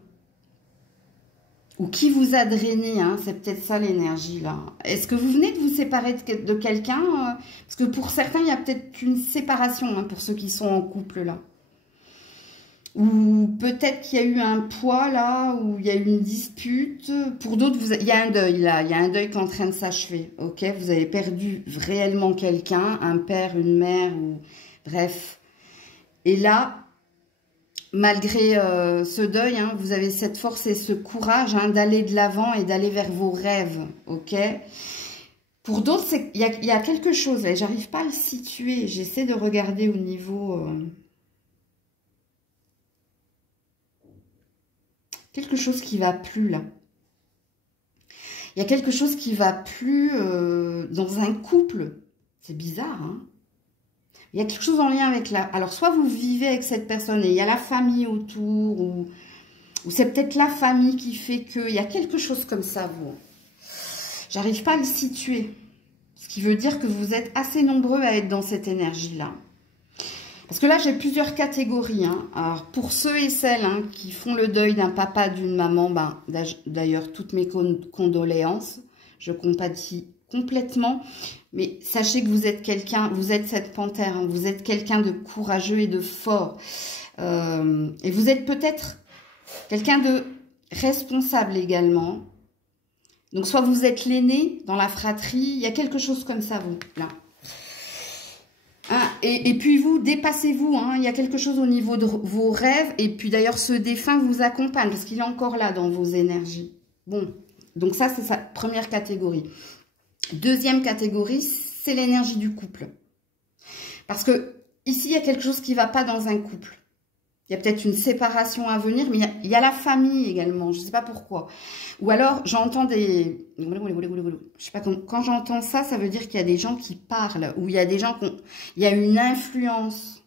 ou qui vous a drainé. Hein, c'est peut-être ça l'énergie là. Est-ce que vous venez de vous séparer de quelqu'un parce que pour certains, il y a peut-être une séparation hein, pour ceux qui sont en couple là. Ou peut-être qu'il y a eu un poids là, ou il y a eu une dispute. Pour d'autres, il y a un deuil là, il y a un deuil qui est en train de s'achever. Ok, vous avez perdu réellement quelqu'un, un père, une mère, ou bref. Et là, malgré ce deuil, hein, vous avez cette force et ce courage hein, d'aller de l'avant et d'aller vers vos rêves. Ok. Pour d'autres, il y a quelque chose là, j'arrive pas à le situer. J'essaie de regarder au niveau. Quelque chose qui va plus là. Il y a quelque chose qui va plus dans un couple. C'est bizarre, hein. Il y a quelque chose en lien avec la... Alors, soit vous vivez avec cette personne et il y a la famille autour, ou c'est peut-être la famille qui fait que... Il y a quelque chose comme ça, vous. J'arrive pas à le situer. Ce qui veut dire que vous êtes assez nombreux à être dans cette énergie-là. Parce que là, j'ai plusieurs catégories. Hein. Alors, pour ceux et celles hein, qui font le deuil d'un papa, d'une maman, ben, d'ailleurs, toutes mes condoléances. Je compatis complètement. Mais sachez que vous êtes quelqu'un, vous êtes cette panthère, hein, vous êtes quelqu'un de courageux et de fort. Et vous êtes peut-être quelqu'un de responsable également. Donc, soit vous êtes l'aîné dans la fratrie. Il y a quelque chose comme ça, vous, là. Hein, et puis vous, dépassez-vous, hein, il y a quelque chose au niveau de vos rêves, et puis d'ailleurs ce défunt vous accompagne, parce qu'il est encore là dans vos énergies. Bon, donc ça c'est sa première catégorie. Deuxième catégorie, c'est l'énergie du couple. Parce que ici, il y a quelque chose qui ne va pas dans un couple. Il y a peut-être une séparation à venir, mais il y a la famille également, je ne sais pas pourquoi. Ou alors, j'entends des... Je sais pas, quand j'entends ça, ça veut dire qu'il y a des gens qui parlent, ou il y a des gens qui ont... Il y a une influence.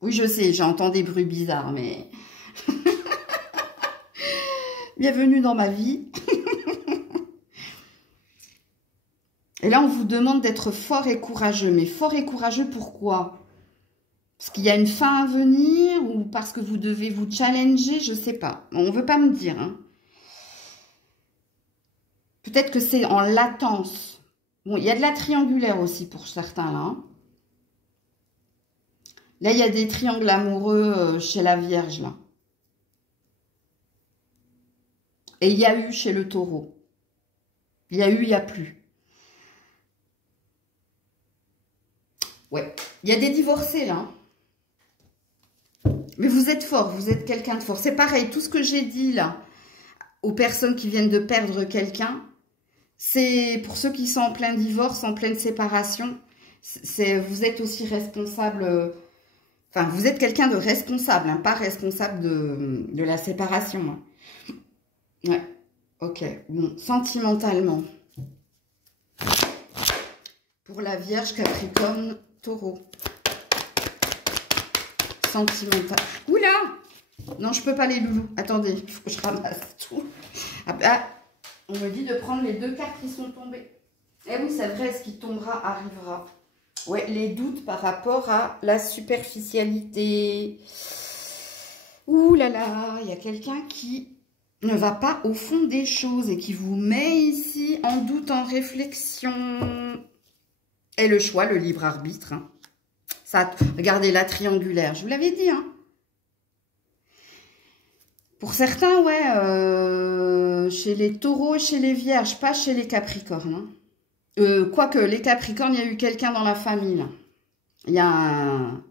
Oui, je sais, j'entends des bruits bizarres, mais... Bienvenue dans ma vie. Et là, on vous demande d'être fort et courageux. Mais fort et courageux, pourquoi ? Parce qu'il y a une fin à venir ou parce que vous devez vous challenger, je ne sais pas. On ne veut pas me dire. Hein. Peut-être que c'est en latence. Bon, il y a de la triangulaire aussi pour certains là. Hein. Là, il y a des triangles amoureux chez la Vierge là. Et il y a eu chez le Taureau. Il y a eu, il n'y a plus. Ouais, il y a des divorcés là. Mais vous êtes fort, vous êtes quelqu'un de fort. C'est pareil, tout ce que j'ai dit là, aux personnes qui viennent de perdre quelqu'un, c'est pour ceux qui sont en plein divorce, en pleine séparation, vous êtes aussi responsable, enfin vous êtes quelqu'un de responsable, hein, pas responsable de la séparation. Hein. Ouais, ok, bon, sentimentalement. Pour la Vierge, Capricorne, Taureau. Sentimental. Oula! Non, je peux pas les loulous. Attendez, il faut que je ramasse tout. Ah, on me dit de prendre les 2 cartes qui sont tombées. Eh oui, c'est vrai, ce qui tombera arrivera. Ouais, les doutes par rapport à la superficialité. Ouh là là, il y a quelqu'un qui ne va pas au fond des choses et qui vous met ici en doute, en réflexion. Et le choix, le libre arbitre. Hein. Ça, regardez la triangulaire, je vous l'avais dit. Hein. Pour certains, ouais, chez les taureaux, chez les vierges, pas chez les capricornes. Hein. Quoique, les capricornes, il y a eu quelqu'un dans la famille. Là. Il y a un...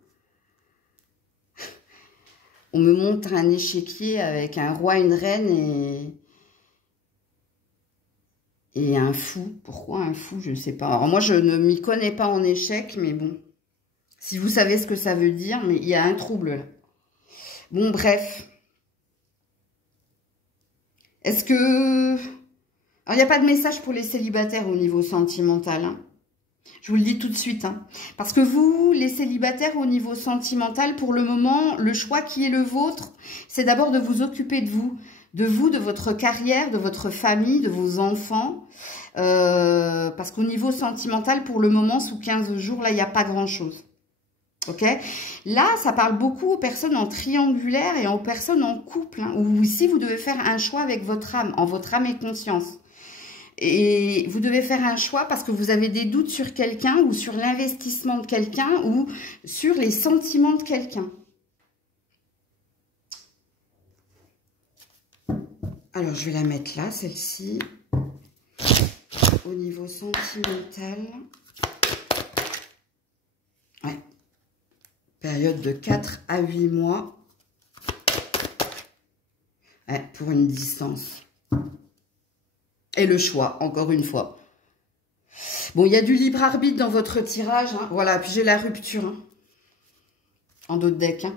On me montre un échiquier avec un roi, une reine et un fou. Pourquoi un fou? Je ne sais pas. Alors moi, je ne m'y connais pas en échec, mais bon. Si vous savez ce que ça veut dire, mais il y a un trouble là. Bon, bref. Est-ce que... Alors, il n'y a pas de message pour les célibataires au niveau sentimental. Hein. Je vous le dis tout de suite. Hein. Parce que vous, les célibataires au niveau sentimental, pour le moment, le choix qui est le vôtre, c'est d'abord de vous occuper de vous, de votre carrière, de votre famille, de vos enfants. Parce qu'au niveau sentimental, pour le moment, sous 15 jours, là, il n'y a pas grand-chose. Ok, là, ça parle beaucoup aux personnes en triangulaire et aux personnes en couple, hein, où ici, vous devez faire un choix avec votre âme, en votre âme et conscience. Et vous devez faire un choix parce que vous avez des doutes sur quelqu'un ou sur l'investissement de quelqu'un ou sur les sentiments de quelqu'un. Alors, je vais la mettre là, celle-ci. Au niveau sentimental. Ouais. Période de 4 à 8 mois. Ouais, pour une distance. Et le choix, encore une fois. Bon, il y a du libre arbitre dans votre tirage. Hein. Voilà, puis j'ai la rupture. Hein. En dos de deck. Hein.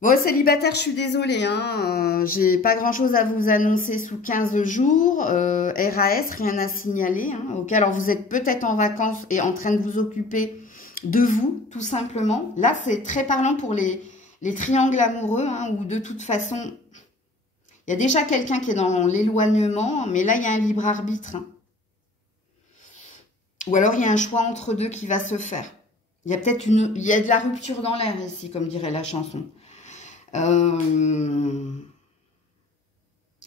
Bon, célibataire, je suis désolée. Hein. J'ai pas grand-chose à vous annoncer sous 15 jours. RAS, rien à signaler. Hein. Ok, alors vous êtes peut-être en vacances et en train de vous occuper de vous, tout simplement. Là, c'est très parlant pour les triangles amoureux, hein, où de toute façon... Il y a déjà quelqu'un qui est dans l'éloignement, mais là, il y a un libre arbitre. Hein. Ou alors, il y a un choix entre deux qui va se faire. Il y a peut-être il y a de la rupture dans l'air ici, comme dirait la chanson.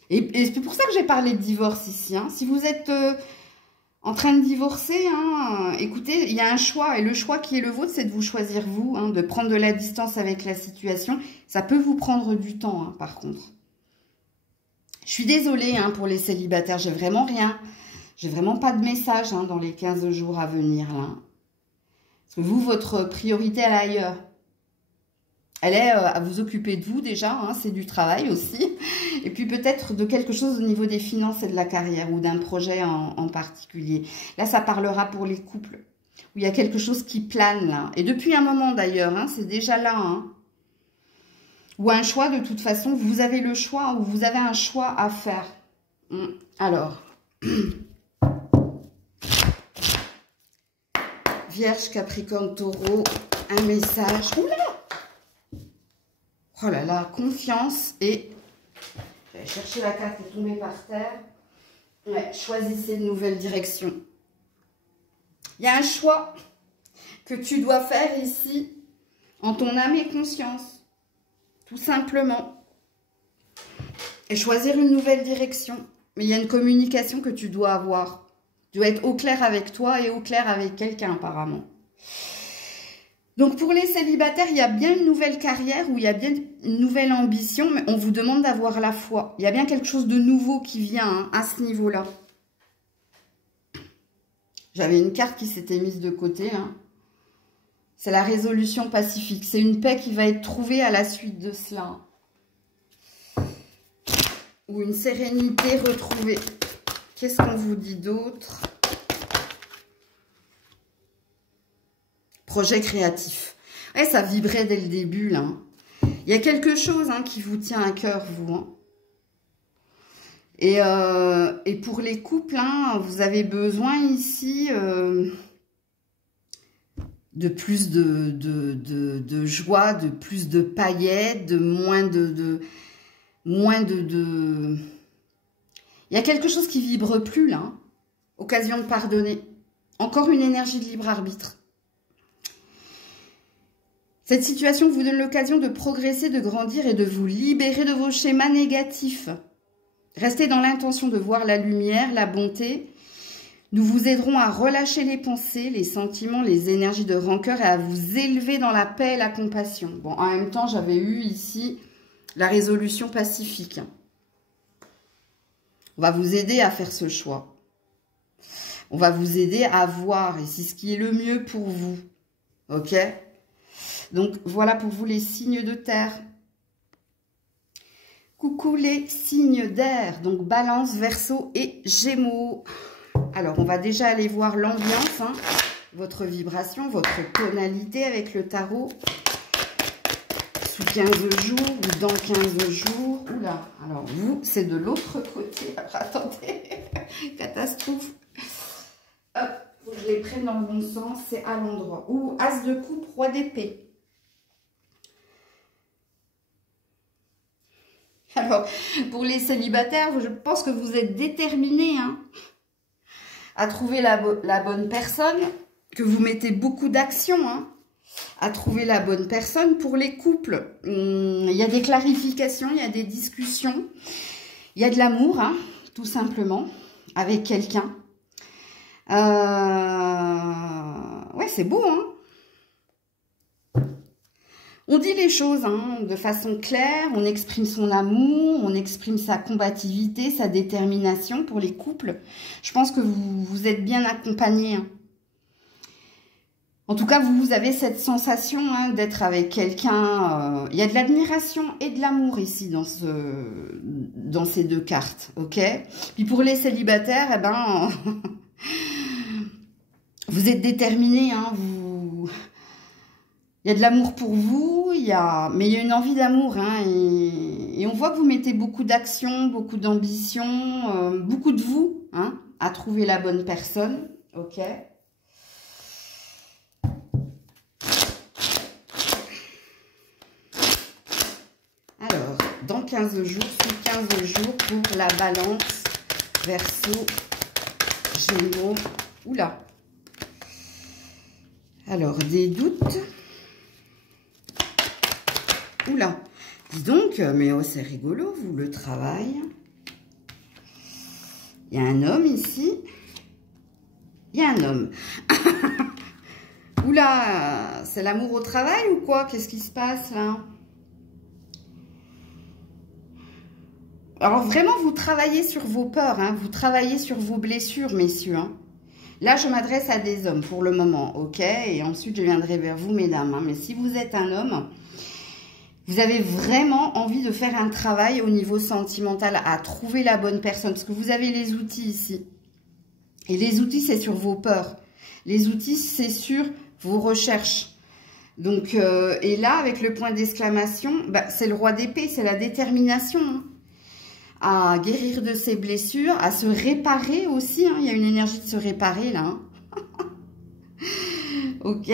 Et c'est pour ça que j'ai parlé de divorce ici. Hein. Si vous êtes en train de divorcer, hein, écoutez, il y a un choix. Et le choix qui est le vôtre, c'est de vous choisir vous, hein, de prendre de la distance avec la situation. Ça peut vous prendre du temps, hein, par contre. Je suis désolée hein, pour les célibataires, j'ai vraiment rien. J'ai vraiment pas de message hein, dans les 15 jours à venir. Là. Parce que vous, votre priorité, elle est ailleurs. Elle est à vous occuper de vous déjà, hein, c'est du travail aussi. Et puis peut-être de quelque chose au niveau des finances et de la carrière ou d'un projet en particulier. Là, ça parlera pour les couples. Où il y a quelque chose qui plane là. Et depuis un moment d'ailleurs, hein, c'est déjà là. Hein. Ou un choix, de toute façon, vous avez le choix ou vous avez un choix à faire. Alors, Vierge, Capricorne, Taureau, un message. Oula! Oh là là, confiance et... J'allais chercher la carte qui est tombée par terre. Ouais, choisissez une nouvelle direction. Il y a un choix que tu dois faire ici en ton âme et conscience. Tout simplement. Et choisir une nouvelle direction. Mais il y a une communication que tu dois avoir. Tu dois être au clair avec toi et au clair avec quelqu'un apparemment. Donc pour les célibataires, il y a bien une nouvelle carrière ou il y a bien une nouvelle ambition. Mais on vous demande d'avoir la foi. Il y a bien quelque chose de nouveau qui vient hein, à ce niveau-là. J'avais une carte qui s'était mise de côté. Hein. C'est la résolution pacifique. C'est une paix qui va être trouvée à la suite de cela. Ou une sérénité retrouvée. Qu'est-ce qu'on vous dit d'autre? Projet créatif. Ouais, ça vibrait dès le début, là. Il y a quelque chose hein, qui vous tient à cœur, vous. Hein. Et pour les couples, hein, vous avez besoin ici... de plus de joie, de plus de paillettes, de moins de... Il y a quelque chose qui vibre plus là. Hein. Occasion de pardonner. Encore une énergie de libre arbitre. Cette situation vous donne l'occasion de progresser, de grandir et de vous libérer de vos schémas négatifs. Restez dans l'intention de voir la lumière, la bonté. Nous vous aiderons à relâcher les pensées, les sentiments, les énergies de rancœur et à vous élever dans la paix et la compassion. Bon, en même temps, j'avais eu ici la résolution pacifique. On va vous aider à faire ce choix. On va vous aider à voir, et c'est ce qui est le mieux pour vous. Ok ? Donc, voilà pour vous les signes de terre. Coucou les signes d'air, donc Balance, Verseau et Gémeaux. Alors, on va déjà aller voir l'ambiance, hein, votre vibration, votre tonalité avec le tarot. Sous 15 jours ou dans 15 jours. Oula, alors vous, c'est de l'autre côté. Alors, attendez, catastrophe. Hop, faut que je les prenne dans le bon sens, c'est à l'endroit. Ou As de coupe, Roi d'épée. Alors, pour les célibataires, je pense que vous êtes déterminés hein, à trouver la bonne personne, que vous mettez beaucoup d'action hein, à trouver la bonne personne. Pour les couples, il y a des clarifications, il y a des discussions, il y a de l'amour, hein, tout simplement, avec quelqu'un. Ouais, c'est beau, hein. On dit les choses hein, de façon claire, on exprime son amour, on exprime sa combativité, sa détermination pour les couples. Je pense que vous êtes bien accompagnés. Hein. En tout cas, vous avez cette sensation hein, d'être avec quelqu'un. Il y a de l'admiration et de l'amour ici dans ces deux cartes. Ok. Puis pour les célibataires, eh ben, vous êtes déterminés. Hein, il y a de l'amour pour vous, mais il y a une envie d'amour. Hein, et on voit que vous mettez beaucoup d'action, beaucoup d'ambition, beaucoup de vous hein, à trouver la bonne personne. Ok. Alors, dans 15 jours, sous 15 jours pour la Balance, Verseau, Gémeaux. Oula. Alors, des doutes. Oula, dis donc, mais oh, c'est rigolo, vous, le travail. Il y a un homme ici. Il y a un homme. Oula, c'est l'amour au travail ou quoi? Qu'est-ce qui se passe, là? Alors, vraiment, vous travaillez sur vos peurs, hein, vous travaillez sur vos blessures, messieurs. Hein. Là, je m'adresse à des hommes pour le moment, ok? Et ensuite, je viendrai vers vous, mesdames. Hein. Mais si vous êtes un homme... Vous avez vraiment envie de faire un travail au niveau sentimental, à trouver la bonne personne. Parce que vous avez les outils ici. Et les outils, c'est sur vos peurs. Les outils, c'est sur vos recherches. Donc, et là, avec le point d'exclamation, bah, c'est le Roi d'épée, c'est la détermination. Hein, à guérir de ses blessures, à se réparer aussi. Hein, il y a une énergie de se réparer, là. Hein. Ok.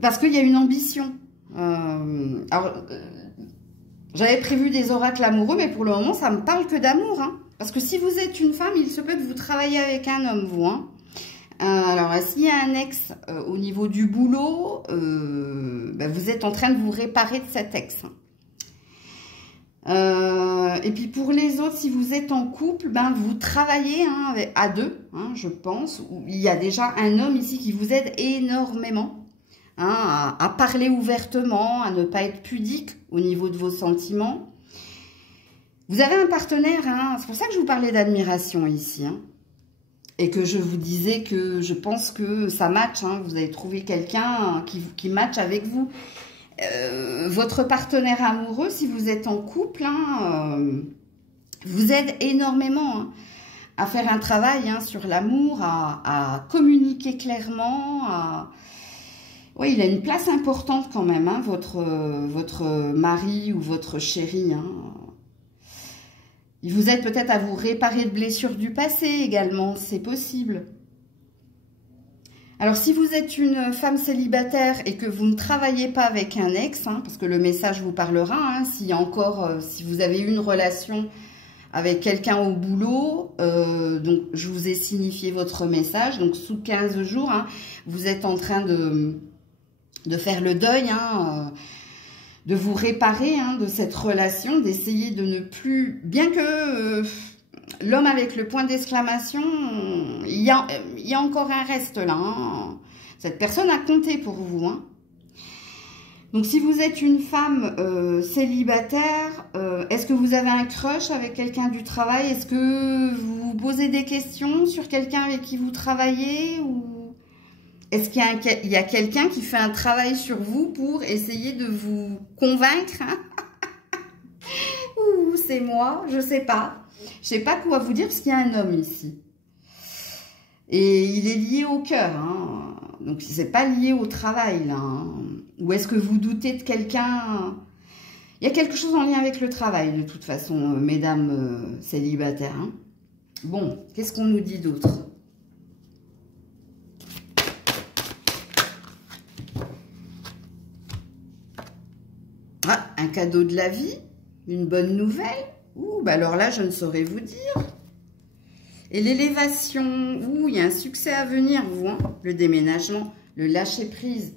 Parce qu'il y a une ambition. J'avais prévu des oracles amoureux, mais pour le moment, ça me parle que d'amour. Hein. Parce que si vous êtes une femme, il se peut que vous travaillez avec un homme, vous. Hein. Alors, s'il y a un ex au niveau du boulot, ben, vous êtes en train de vous réparer de cet ex. Et puis, pour les autres, si vous êtes en couple, ben, vous travaillez hein, à deux, hein, je pense. Il y a déjà un homme ici qui vous aide énormément. Hein, à parler ouvertement, à ne pas être pudique au niveau de vos sentiments. Vous avez un partenaire, hein, c'est pour ça que je vous parlais d'admiration ici, hein, et que je vous disais que je pense que ça match, hein, vous avez trouvé quelqu'un qui match avec vous. Votre partenaire amoureux, si vous êtes en couple, hein, vous aide énormément hein, à faire un travail hein, sur l'amour, à communiquer clairement, Oui, il a une place importante quand même, hein, votre mari ou votre chéri. Hein. Il vous aide peut-être à vous réparer de blessures du passé également, c'est possible. Alors, si vous êtes une femme célibataire et que vous ne travaillez pas avec un ex, hein, parce que le message vous parlera, hein, s'il y a encore, si vous avez eu une relation avec quelqu'un au boulot, donc je vous ai signifié votre message, donc sous 15 jours, hein, vous êtes en train de faire le deuil, hein, de vous réparer hein, de cette relation, d'essayer de ne plus, bien que l'homme avec le point d'exclamation, il y a encore un reste là, hein. Cette personne a compté pour vous, hein. Donc, si vous êtes une femme célibataire, est-ce que vous avez un crush avec quelqu'un du travail? Est-ce que vous vous posez des questions sur quelqu'un avec qui vous travaillez? Ou est-ce qu'il y a quelqu'un qui fait un travail sur vous pour essayer de vous convaincre, hein? Ou c'est moi, je sais pas. Je sais pas quoi vous dire parce qu'il y a un homme ici. Et il est lié au cœur, hein. Donc, c'est pas lié au travail, là, hein. Ou est-ce que vous doutez de quelqu'un? Il y a quelque chose en lien avec le travail, de toute façon, mesdames célibataires, hein. Bon, qu'est-ce qu'on nous dit d'autre? Ah, un cadeau de la vie? Une bonne nouvelle? Ouh, bah alors là, je ne saurais vous dire. Et l'élévation, ouh, il y a un succès à venir, vous, hein, le déménagement, le lâcher-prise.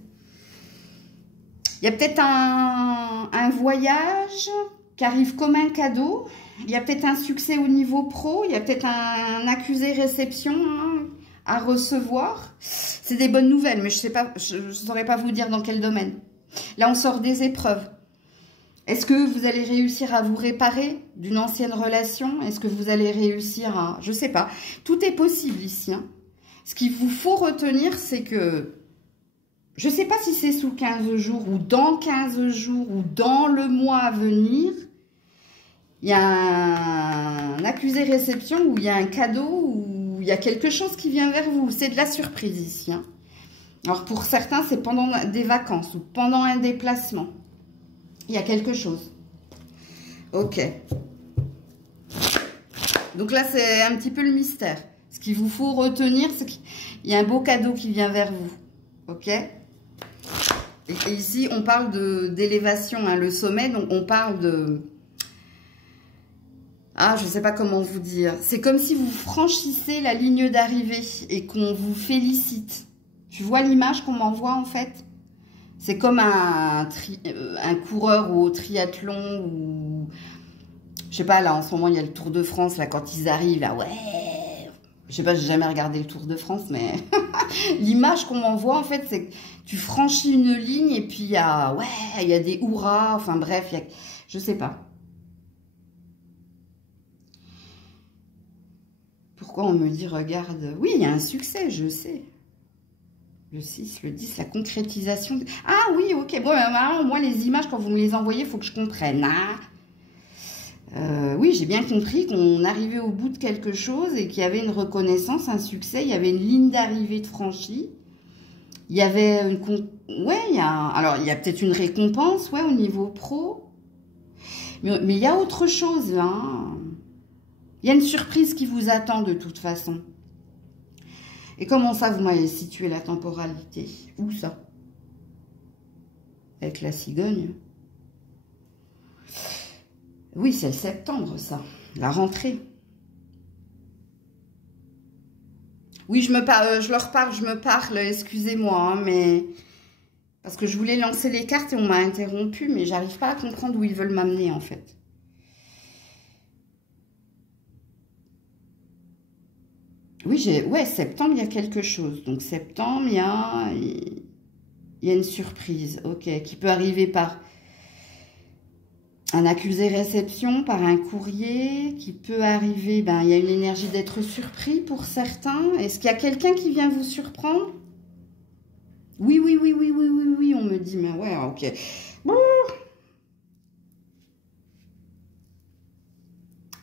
Il y a peut-être un voyage qui arrive comme un cadeau. Il y a peut-être un succès au niveau pro. Il y a peut-être un accusé-réception hein, à recevoir. C'est des bonnes nouvelles, mais je ne saurais pas vous dire dans quel domaine. Là, on sort des épreuves. Est-ce que vous allez réussir à vous réparer d'une ancienne relation? Est-ce que vous allez réussir à... Je ne sais pas. Tout est possible ici, hein. Ce qu'il vous faut retenir, c'est que... Je ne sais pas si c'est sous 15 jours ou dans 15 jours ou dans le mois à venir. Il y a un accusé-réception ou il y a un cadeau ou il y a quelque chose qui vient vers vous. C'est de la surprise ici, hein. Alors pour certains, c'est pendant des vacances ou pendant un déplacement. Il y a quelque chose. Ok. Donc là, c'est un petit peu le mystère. Ce qu'il vous faut retenir, c'est qu'il y a un beau cadeau qui vient vers vous. Ok ? Et ici, on parle d'élévation, hein, le sommet, donc on parle de... Ah, je ne sais pas comment vous dire. C'est comme si vous franchissez la ligne d'arrivée et qu'on vous félicite. Tu vois l'image qu'on m'envoie, en fait? C'est comme un coureur au triathlon ou... Je sais pas, là, en ce moment, il y a le Tour de France, là, quand ils arrivent, là, ouais... Je sais pas, j'ai jamais regardé le Tour de France, mais l'image qu'on m'envoie, en fait, c'est que tu franchis une ligne et puis il y a, ouais, il y a des hurrahs, enfin bref, il y a, je sais pas. Pourquoi on me dit, regarde, oui, il y a un succès, je sais. Le 6, le 10, la concrétisation. Ah oui, ok, bon, alors, moi, les images, quand vous me les envoyez, il faut que je comprenne, hein. Oui, j'ai bien compris qu'on arrivait au bout de quelque chose et qu'il y avait une reconnaissance, un succès, il y avait une ligne d'arrivée de franchie. Il y avait une... Ouais, alors, il y a peut-être une récompense, ouais, au niveau pro. Mais il y a autre chose, là. Hein. Il y a une surprise qui vous attend de toute façon. Et comment ça, vous m'avez situé la temporalité? Où ça? Avec la cigogne. Oui, c'est septembre, ça. La rentrée. Oui, je leur parle, je me parle, excusez-moi, hein, mais... Parce que je voulais lancer les cartes et on m'a interrompu, mais j'arrive pas à comprendre où ils veulent m'amener, en fait. Oui, ouais, septembre, il y a quelque chose. Donc, septembre, il y a une surprise, ok, qui peut arriver par... Un accusé-réception par un courrier qui peut arriver, ben, il y a une énergie d'être surpris pour certains. Est-ce qu'il y a quelqu'un qui vient vous surprendre? Oui, oui, oui, oui, oui, oui, oui, on me dit, mais ouais, ok. Bon.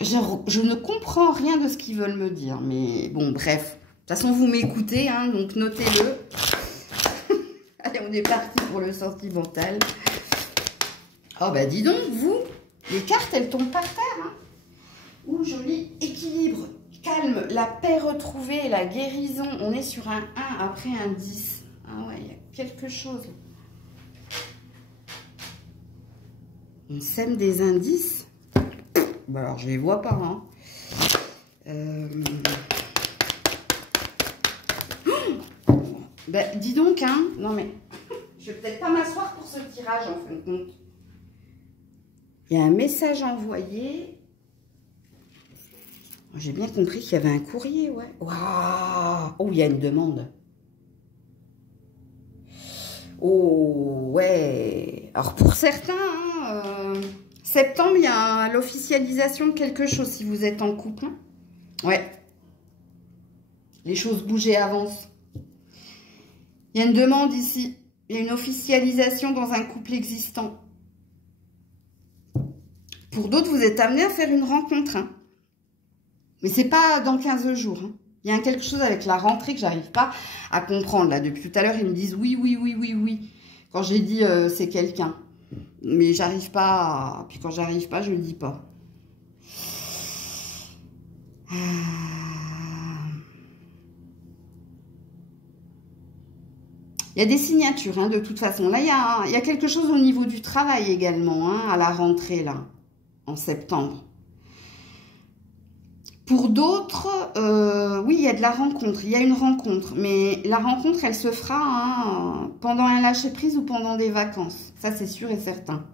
Je ne comprends rien de ce qu'ils veulent me dire, mais bon, bref. De toute façon, vous m'écoutez, hein, donc notez-le. Allez, on est parti pour le sentimental. Oh, bah dis donc, vous, les cartes, elles tombent par terre. Hein. Ouh, joli équilibre. calme, la paix retrouvée, la guérison. On est sur un 1 après un 10. Ah ouais, il y a quelque chose. On sème des indices. Bah alors, je les vois pas, hein. Ben, dis donc, hein. Non, mais je vais peut-être pas m'asseoir pour ce tirage, en fin de compte. Il y a un message envoyé. J'ai bien compris qu'il y avait un courrier, ouais. Waouh! Oh, il y a une demande. Oh, ouais. Alors, pour certains, hein, septembre, il y a l'officialisation de quelque chose, si vous êtes en couple. Hein. Ouais. Les choses bougent et avancent. Il y a une demande ici. Il y a une officialisation dans un couple existant. Pour d'autres, vous êtes amenés à faire une rencontre. Hein. Mais c'est pas dans 15 jours. Hein. Il y a quelque chose avec la rentrée que j'arrive pas à comprendre. Là, depuis tout à l'heure, ils me disent oui, oui, oui, oui, oui. Quand j'ai dit c'est quelqu'un. Mais j'arrive pas à... Puis quand j'arrive pas, je le dis pas. Il y a des signatures, hein, de toute façon. Là, il y a quelque chose au niveau du travail également, hein, à la rentrée, là, en septembre. Pour d'autres, oui, il y a de la rencontre. Il y a une rencontre. Mais la rencontre, elle se fera hein, pendant un lâcher-prise ou pendant des vacances. Ça, c'est sûr et certain.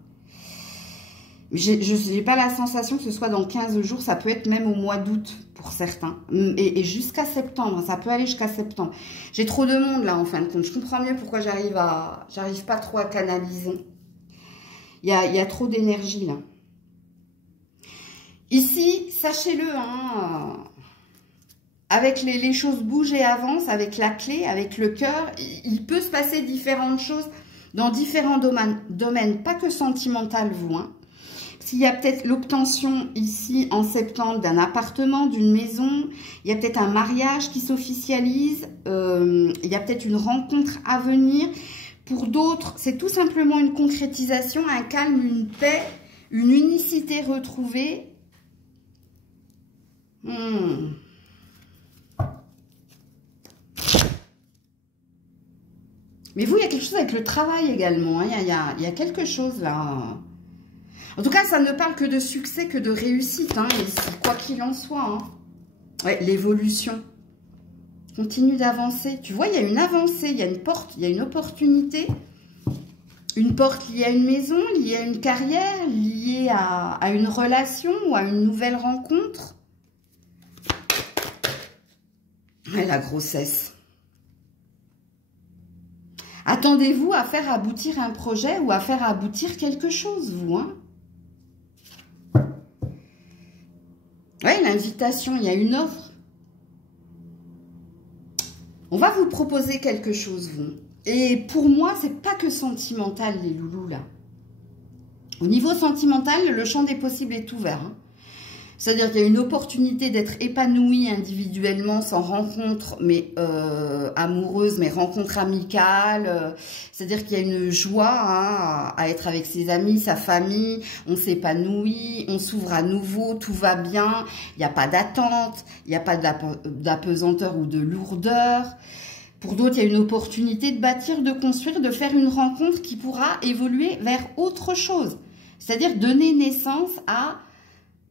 Je n'ai pas la sensation que ce soit dans 15 jours. Ça peut être même au mois d'août pour certains. Et jusqu'à septembre. Ça peut aller jusqu'à septembre. J'ai trop de monde là, en fin de compte. Je comprends mieux pourquoi j'arrive pas trop à canaliser. Il y a trop d'énergie là. Ici, sachez-le, hein, avec les choses bougent et avancent, avec la clé, avec le cœur, il peut se passer différentes choses dans différents domaines, pas que sentimental, vous. Hein. S'il y a peut-être l'obtention ici en septembre d'un appartement, d'une maison, il y a peut-être un mariage qui s'officialise, il y a peut-être une rencontre à venir. Pour d'autres, c'est tout simplement une concrétisation, un calme, une paix, une unicité retrouvée. Mais vous, il y a quelque chose avec le travail également. Hein. Il y a quelque chose là. En tout cas, ça ne parle que de succès, que de réussite. Hein, ici, quoi qu'il en soit. Hein. Ouais, l'évolution. Continue d'avancer. Tu vois, il y a une avancée, il y a une porte, il y a une opportunité. Une porte liée à une maison, liée à une carrière, liée à une relation ou à une nouvelle rencontre. Et la grossesse. Attendez-vous à faire aboutir un projet ou à faire aboutir quelque chose, vous. Hein. Oui, l'invitation, il y a une offre. On va vous proposer quelque chose, vous. Et pour moi, c'est pas que sentimental, les loulous, là. Au niveau sentimental, le champ des possibles est ouvert. Hein. C'est-à-dire qu'il y a une opportunité d'être épanoui individuellement, sans rencontre mais amoureuse, mais rencontre amicale. C'est-à-dire qu'il y a une joie hein, à être avec ses amis, sa famille. On s'épanouit, on s'ouvre à nouveau, tout va bien. Il n'y a pas d'attente, il n'y a pas d'apesanteur ou de lourdeur. Pour d'autres, il y a une opportunité de bâtir, de construire, de faire une rencontre qui pourra évoluer vers autre chose. C'est-à-dire donner naissance à...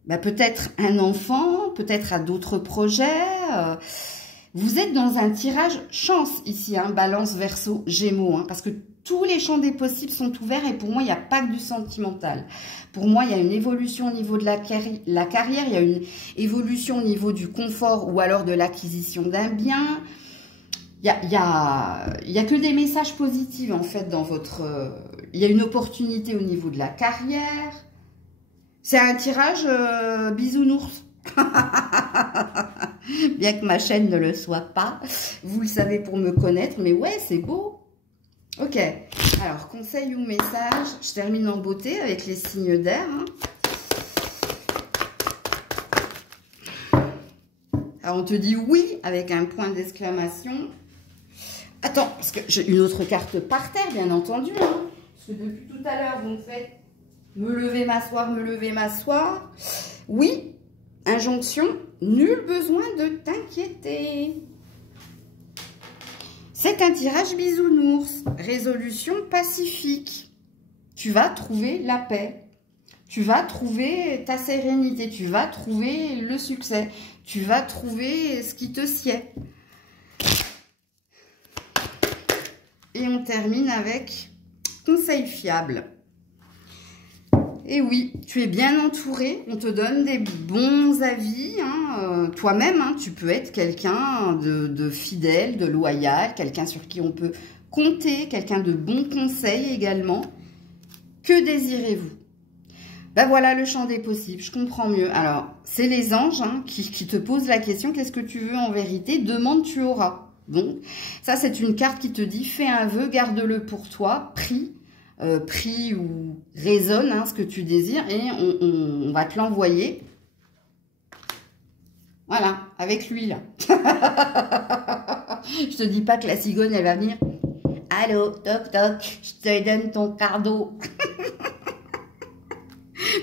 Bah, peut-être un enfant, peut-être à d'autres projets. Vous êtes dans un tirage chance ici, hein, Balance, Verseau, Gémeaux, hein, parce que tous les champs des possibles sont ouverts et pour moi, il n'y a pas que du sentimental. Pour moi, il y a une évolution au niveau de la carrière, il y a une évolution au niveau du confort ou alors de l'acquisition d'un bien. Il y a que des messages positifs en fait dans votre... il y a une opportunité au niveau de la carrière. C'est un tirage bisounours. Bien que ma chaîne ne le soit pas. Vous le savez pour me connaître. Mais ouais, c'est beau. Ok. Alors, conseil ou message. Je termine en beauté avec les signes d'air. Hein. Alors, on te dit oui avec un point d'exclamation. Attends, parce que j'ai une autre carte par terre, bien entendu. Hein. Parce que depuis tout à l'heure, vous me faites... Me lever, m'asseoir, me lever, m'asseoir. Oui, Injonction, nul besoin de t'inquiéter. C'est un tirage bisounours. Résolution pacifique. Tu vas trouver la paix. Tu vas trouver ta sérénité. Tu vas trouver le succès. Tu vas trouver ce qui te sied. Et on termine avec conseil fiable. Et oui, tu es bien entouré, on te donne des bons avis. Toi-même, tu peux être quelqu'un de fidèle, de loyal, quelqu'un sur qui on peut compter, quelqu'un de bons conseils également. Que désirez-vous? Ben voilà le champ des possibles, je comprends mieux. Alors, c'est les anges qui te posent la question, qu'est-ce que tu veux en vérité? Demande, tu auras. Donc, ça c'est une carte qui te dit, fais un vœu, garde-le pour toi, prie. Prie ou raisonne ce que tu désires et on va te l'envoyer. Voilà, avec lui là. Je te dis pas que la cigogne elle va venir. Allô, toc toc, je te donne ton cardo.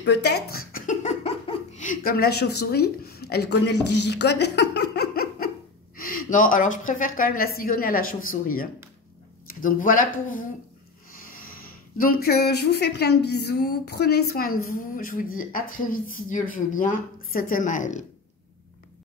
Peut-être. Comme la chauve-souris, elle connaît le digicode. Non, alors je préfère quand même la cigogne à la chauve-souris. Donc voilà pour vous. Donc, je vous fais plein de bisous. Prenez soin de vous. Je vous dis à très vite si Dieu le veut bien. C'était Maëlle.